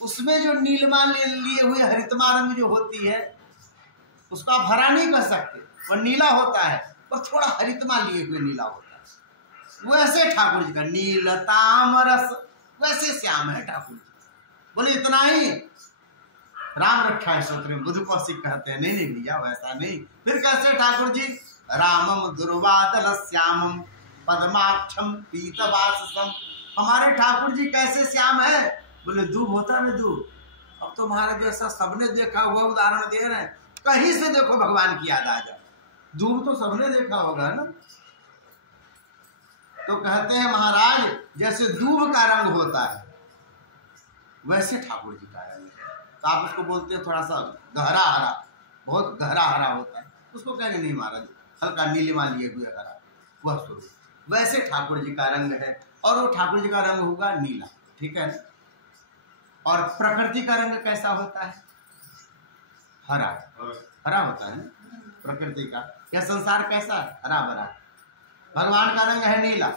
उसमें जो नीलमा लिए हुए हरितमा रंग जो होती है उसको आप हरा नहीं कर सकते, वह नीला होता है, और थोड़ा हरितमा लिए हुए नीला होता है। वैसे ठाकुर जी का नील तामरस, वैसे श्याम है ठाकुर जी। बोले इतना ही? राम रक्षा है सूत्र में बुध कौशिक कहते हैं नहीं नहीं भैया वैसा नहीं। फिर कैसे ठाकुर जी? रामम दुर्वादल श्यामम पद्माक्षम पीतवाससम। हमारे ठाकुर जी कैसे श्याम है? बोले दूब होता है ना दूब। अब तो महाराज जैसा सबने देखा हुआ उदाहरण दे रहे हैं, कहीं से देखो भगवान की याद आ जाए। दूब तो सबने देखा होगा ना। तो कहते हैं महाराज जैसे दूब का रंग होता है वैसे ठाकुर जी का रंग है। तो आप उसको बोलते हैं थोड़ा सा गहरा हरा, बहुत गहरा हरा होता है, उसको कहेंगे नहीं महाराज हल्का नीलिमा लिए हुए हरा, वह स्वरूप। वैसे ठाकुर जी का रंग है, और वो ठाकुर जी का रंग होगा नीला, ठीक है। और प्रकृति का रंग कैसा होता है? हरा, हरा होता है प्रकृति का। यह संसार कैसा है? हरा भरा। भगवान का रंग है नीला।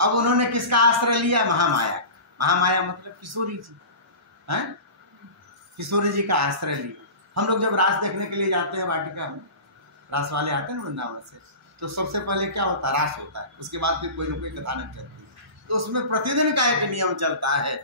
अब उन्होंने किसका आश्रय लिया? महामाया। महामाया मतलब किशोरी जी हैं, किशोरी जी का आश्रय लिया। हम लोग जब रास देखने के लिए जाते हैं वाटिका में, रास वाले आते हैं ना वृंदावन से, तो सबसे पहले क्या होता है? रास होता है, उसके बाद फिर कोई ना कोई कथानक चलती है। तो उसमें प्रतिदिन का एक नियम चलता है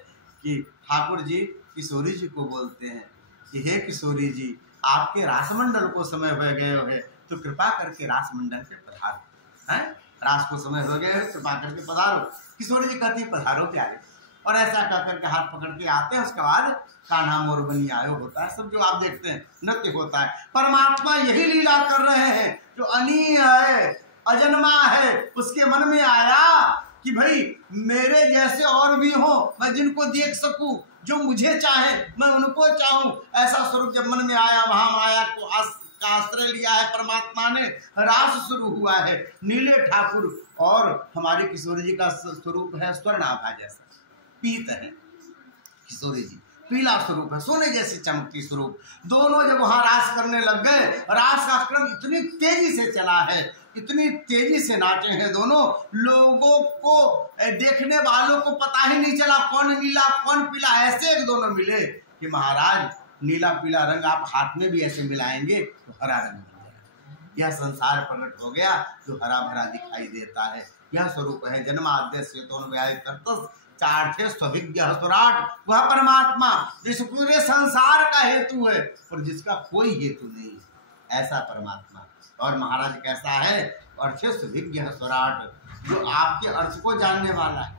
कि ठाकुर जी किशोरी जी को बोलते हैं कि हे किशोरी जी आपके रासमंडल को समय हो गए हो तो कृपा करके रासमंडल पे पधारो हैं, रास को समय हो गए कृपा करके पधारो। किशोरी जी कहती है पधारो प्यारे, और ऐसा कह करके हाथ पकड़ के आते हैं। उसके बाद कान्हा मोर बनी आयो होता है, सब जो आप देखते हैं नृत्य होता है। परमात्मा यही लीला कर रहे हैं, जो अनीय है अजन्मा है, उसके मन में आया कि भाई मेरे जैसे और भी हो, मैं जिनको देख सकूं, जो मुझे चाहे मैं उनको चाहूं, ऐसा स्वरूप जब मन में आया, महामाया को का आश्रय लिया है परमात्मा ने, रास शुरू हुआ है। नीले ठाकुर और हमारे किशोरी जी का स्वरूप है स्वर्णाभा जैसा, पीत है किशोरी जी, पीला स्वरूप है, सोने जैसे चमकती स्वरूप। दोनों जब वहां रास करने लग गए, रास का क्रम इतनी तेजी से चला है, इतनी तेजी से नाचे हैं दोनों, लोगों को देखने वालों को पता ही नहीं चला कौन नीला कौन पीला। ऐसे एक दोनों मिले कि महाराज नीला पीला रंग आप हाथ में भी ऐसे मिलाएंगे तो हरा रंग बन जाएगा। यह संसार प्रकट हो गया जो हरा भरा दिखाई देता है। यह स्वरूप है जन्माद्यस्य चार्थे स्विज्ञ स्वराट, वह परमात्मा जिस पूरे संसार का हेतु है और जिसका कोई हेतु नहीं है, ऐसा परमात्मा। और महाराज कैसा है? अर्थे स्विज्ञ स्वराट, जो आपके अर्थ को जानने वाला है।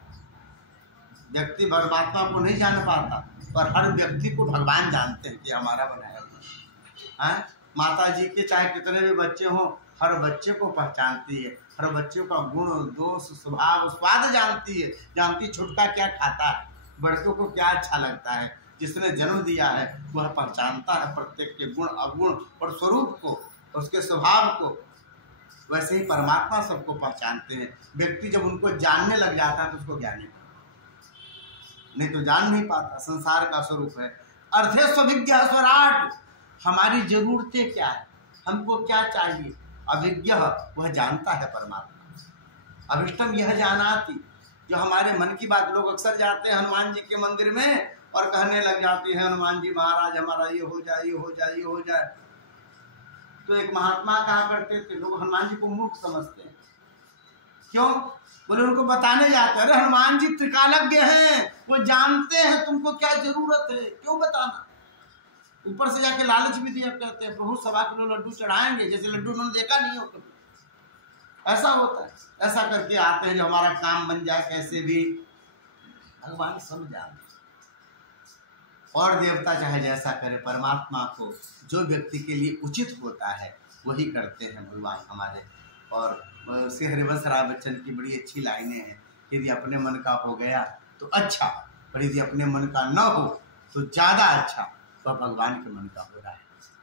व्यक्ति परमात्मा को नहीं जान पाता, पर हर व्यक्ति को भगवान जानते हैं कि हमारा बनाया हुआ है। माता जी के चाहे कितने भी बच्चे हों, हर बच्चे को पहचानती है, हर बच्चे का गुण दोष स्वभाव स्वाद जानती है, जानती छुटका क्या खाता है, बड़कों को क्या अच्छा लगता है। जिसने जन्म दिया है वह पहचानता है प्रत्येक के गुण अवगुण और स्वरूप को, उसके स्वभाव को। वैसे ही परमात्मा सबको पहचानते हैं। व्यक्ति जब उनको जानने लग जाता है तो उसको ज्ञानी, नहीं तो जान नहीं पाता। संसार का स्वरूप है अर्थे स्विज्ञ स्वराट, हमारी जरूरतें क्या है, हमको क्या चाहिए। अभिज्ञ वह जानता है परमात्मा। अभिष्टम यह जानाति, जो हमारे मन की बात। लोग अक्सर जाते हैं हनुमान जी के मंदिर में और कहने लग जाते हैं हनुमान जी महाराज हमारा ये हो जाए ये हो जाए ये हो जाए। तो एक महात्मा कहा करते थे, लोग हनुमान जी को मूर्ख समझते हैं। क्यों? बोले उनको बताने जाते हैं, अरे हनुमान जी त्रिकालज्ञ हैं, वो जानते हैं तुमको क्या जरूरत है, क्यों बताना। ऊपर से जाके लालच भी दिया कहते हैं प्रभु 1.25 किलो लड्डू चढ़ाएंगे, जैसे लड्डू उन्होंने देखा नहीं हो कभी। ऐसा होता है, ऐसा करके आते हैं जो हमारा काम बन जाए कैसे भी। भगवान सब जानते, और देवता चाहे जैसा करे, परमात्मा को जो व्यक्ति के लिए उचित होता है वही करते हैं भगवान हमारे। और श्री हरिवंश राय बच्चन की बड़ी अच्छी लाइनें हैं, यदि अपने मन का हो गया तो अच्छा, पर यदि अपने मन का न हो तो ज़्यादा अच्छा। तो भगवान के मन का हो रहा है,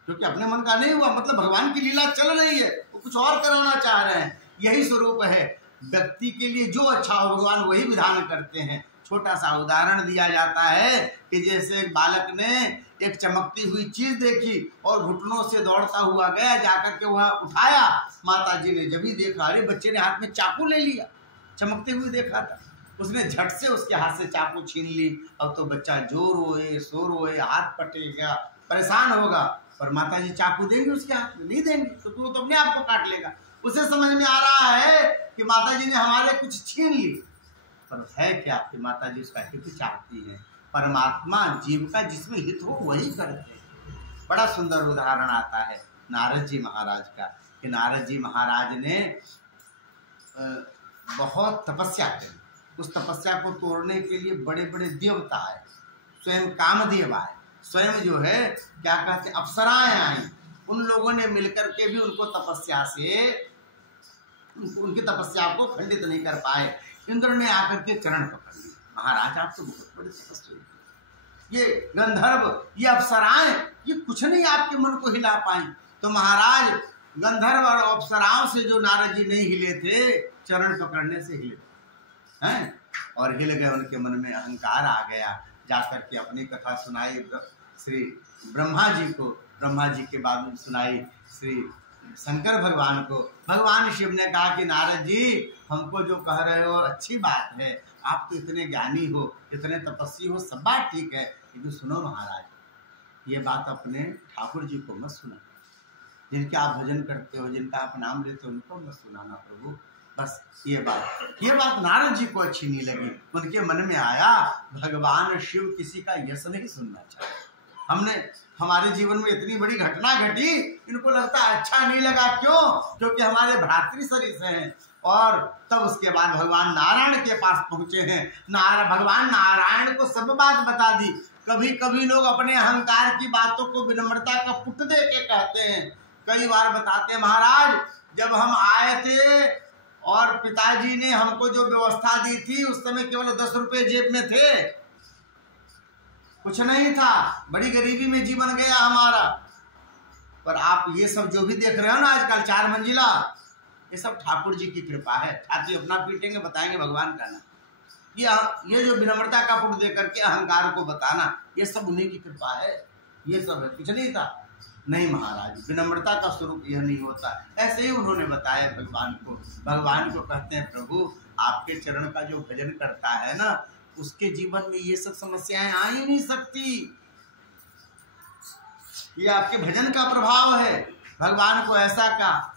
क्योंकि अपने मन का नहीं हुआ मतलब भगवान की लीला चल रही है, वो कुछ और कराना चाह रहे हैं। यही स्वरूप है व्यक्ति के लिए जो अच्छा हो भगवान वही विधान करते हैं। छोटा सा उदाहरण दिया जाता है कि जैसे एक बालक ने एक चमकती हुई चीज देखी और घुटनों से दौड़ता हुआ गया, जाकर के वह उठाया। माता जी ने जब ही देखा, अरे बच्चे ने हाथ में चाकू ले लिया, चमकते हुए देखा था, उसने झट से उसके हाथ से चाकू छीन ली। अब तो बच्चा जो रोए सो रोए, हाथ पटेगा, परेशान होगा, पर माता जी चाकू देंगे उसके हाथ में? नहीं देंगे, तो वो तो अपने आप को काट लेगा। उसे समझ में आ रहा है कि माता जी ने हमारे कुछ छीन ली, पर है क्या कि माता जी उसका हित चाहती है। परमात्मा जीव का जिसमें हित हो वही करते हैं। बड़ा सुंदर उदाहरण आता है नारद जी महाराज का, कि नारद जी महाराज ने बहुत तपस्या करी। उस तपस्या को तोड़ने के लिए बड़े बड़े देवता आए, स्वयं कामदेव आए, स्वयं जो है क्या कहते अप्सराएं आई। उन लोगों ने मिलकर के भी उनको तपस्या से उनकी तपस्या को खंडित नहीं कर पाए। इंद्र ने आकर के चरण पकड़ लिए, महाराज आप तो बहुत बड़े तपस्वी, ये गंधर्व ये अप्सराएं ये कुछ नहीं आपके मन को हिला पाई। तो महाराज गंधर्व और अप्सराओं से जो नारद जी नहीं हिले थे, चरण पकड़ने से हिले हैं, और हिल गए। उनके मन में अहंकार आ गया। जाकर के अपनी कथा सुनाई श्री ब्रह्मा जी को, ब्रह्मा जी के बाद में सुनाई श्री शंकर भगवान को। भगवान शिव ने कहा कि नारद जी हमको जो कह रहे हो अच्छी बात है, आप तो इतने ज्ञानी हो, इतने तपस्वी हो, सब बात ठीक है, लेकिन सुनो महाराज, ये बात अपने ठाकुर जी को मत सुना, जिनके आप भजन करते हो, जिनका आप नाम लेते हो, उनको मत सुनाना प्रभु। बस ये बात नारद जी को अच्छी नहीं लगी। उनके मन में आया भगवान शिव किसी का यश नहीं सुनना चाहते। हमारे जीवन में इतनी बड़ी घटना घटी, इनको लगता अच्छा नहीं लगा। क्यों? क्योंकि हमारे भ्रातृ सरिस हैं। और तब उसके बाद भगवान नारायण के पास पहुंचे हैं। भगवान नारायण को सब बात बता दी। कभी कभी लोग अपने अहंकार की बातों को विनम्रता का पुट दे के कहते हैं। कई बार बताते हैं, महाराज जब हम आए थे और पिताजी ने हमको जो व्यवस्था दी थी, उस समय केवल 10 रुपए जेब में थे, कुछ नहीं था, बड़ी गरीबी में जीवन गया हमारा। पर आप ये सब जो भी देख रहे हो ना आजकल 4 मंजिला, ये सब ठाकुर जी की कृपा है। छाती अपना पीटेंगे, बताएंगे भगवान का नाम। ये जो विनम्रता का पुट दे करके अहंकार को बताना, ये सब उन्हीं की कृपा है। ये सब है, कुछ नहीं था। नहीं महाराज, विनम्रता का स्वरूप यह नहीं होता। ऐसे ही उन्होंने बताया भगवान को। भगवान को कहते हैं प्रभु आपके चरण का जो भजन करता है ना, उसके जीवन में ये सब समस्याएं आ ही नहीं सकती। ये आपके भजन का प्रभाव है। भगवान को ऐसा कहा।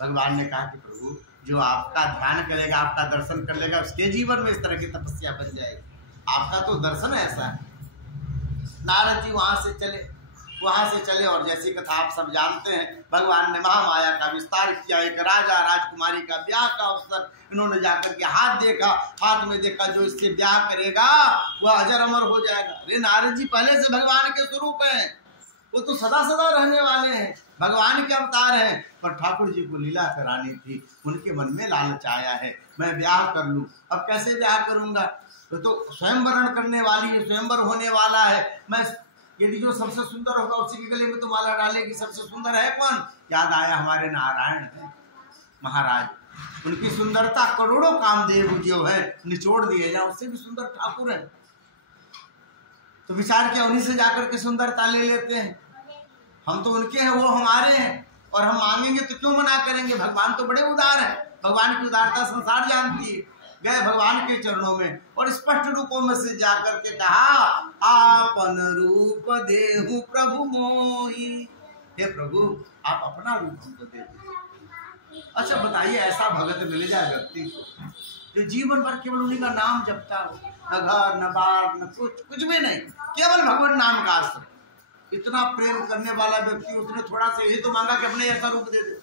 भगवान ने कहा कि प्रभु जो आपका ध्यान करेगा, आपका दर्शन कर लेगा, उसके जीवन में इस तरह की तपस्या बन जाएगी। आपका तो दर्शन ऐसा है। नारद जी वहां से चले और जैसी कथा आप सब जानते हैं, भगवान ने महामाया का विस्तार किया। एक राजा राजकुमारी का ब्याह का अवसर, इन्होंने जाकर के हाथ में देखा जो इससे ब्याह करेगा वह अजर अमर हो जाएगा। अरे नारद जी पहले से भगवान के स्वरूप हैं, वो तो सदा सदा रहने वाले हैं, भगवान के अवतार हैं। पर ठाकुर जी को लीला करानी थी, उनके मन में लालच आया है, मैं ब्याह कर लूं। अब कैसे ब्याह करूंगा? तो स्वयंवरण करने वाली है, स्वयंवर होने वाला है। मैं यदि जो सबसे सुंदर होगा उसी के गले में तो माला डालेगी। सबसे सुंदर है कौन? याद आया हमारे नारायण है महाराज, उनकी सुंदरता करोड़ों कामदेव जो है निचोड़ दिए जाए, उससे भी सुंदर ठाकुर है। तो विचार किया उन्हीं से जाकर के सुंदरता ले लेते हैं। हम तो उनके हैं, वो हमारे हैं, और हम मांगेंगे तो क्यों मना करेंगे? भगवान तो बड़े उदार है, भगवान की उदारता संसार जानती है। गए भगवान के चरणों में और स्पष्ट रूपों में से जाकर के कहा, आपन रूप देहु प्रभु मोहि। हे प्रभु आप अपना रूप हमको दे दो। अच्छा बताइए, ऐसा भगत मिल जाए व्यक्ति को जो जीवन भर केवल उन्हीं का नाम जपता हो, न घर न बार न कुछ भी नहीं, केवल भगवान नाम का आश्रय। इतना प्रेम करने वाला व्यक्ति, उसने थोड़ा सा यही तो मांगा कि अपने ऐसा रूप दे दे,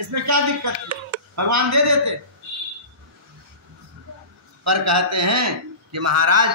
इसमें क्या दिक्कत है? भगवान दे देते। पर कहते हैं कि महाराज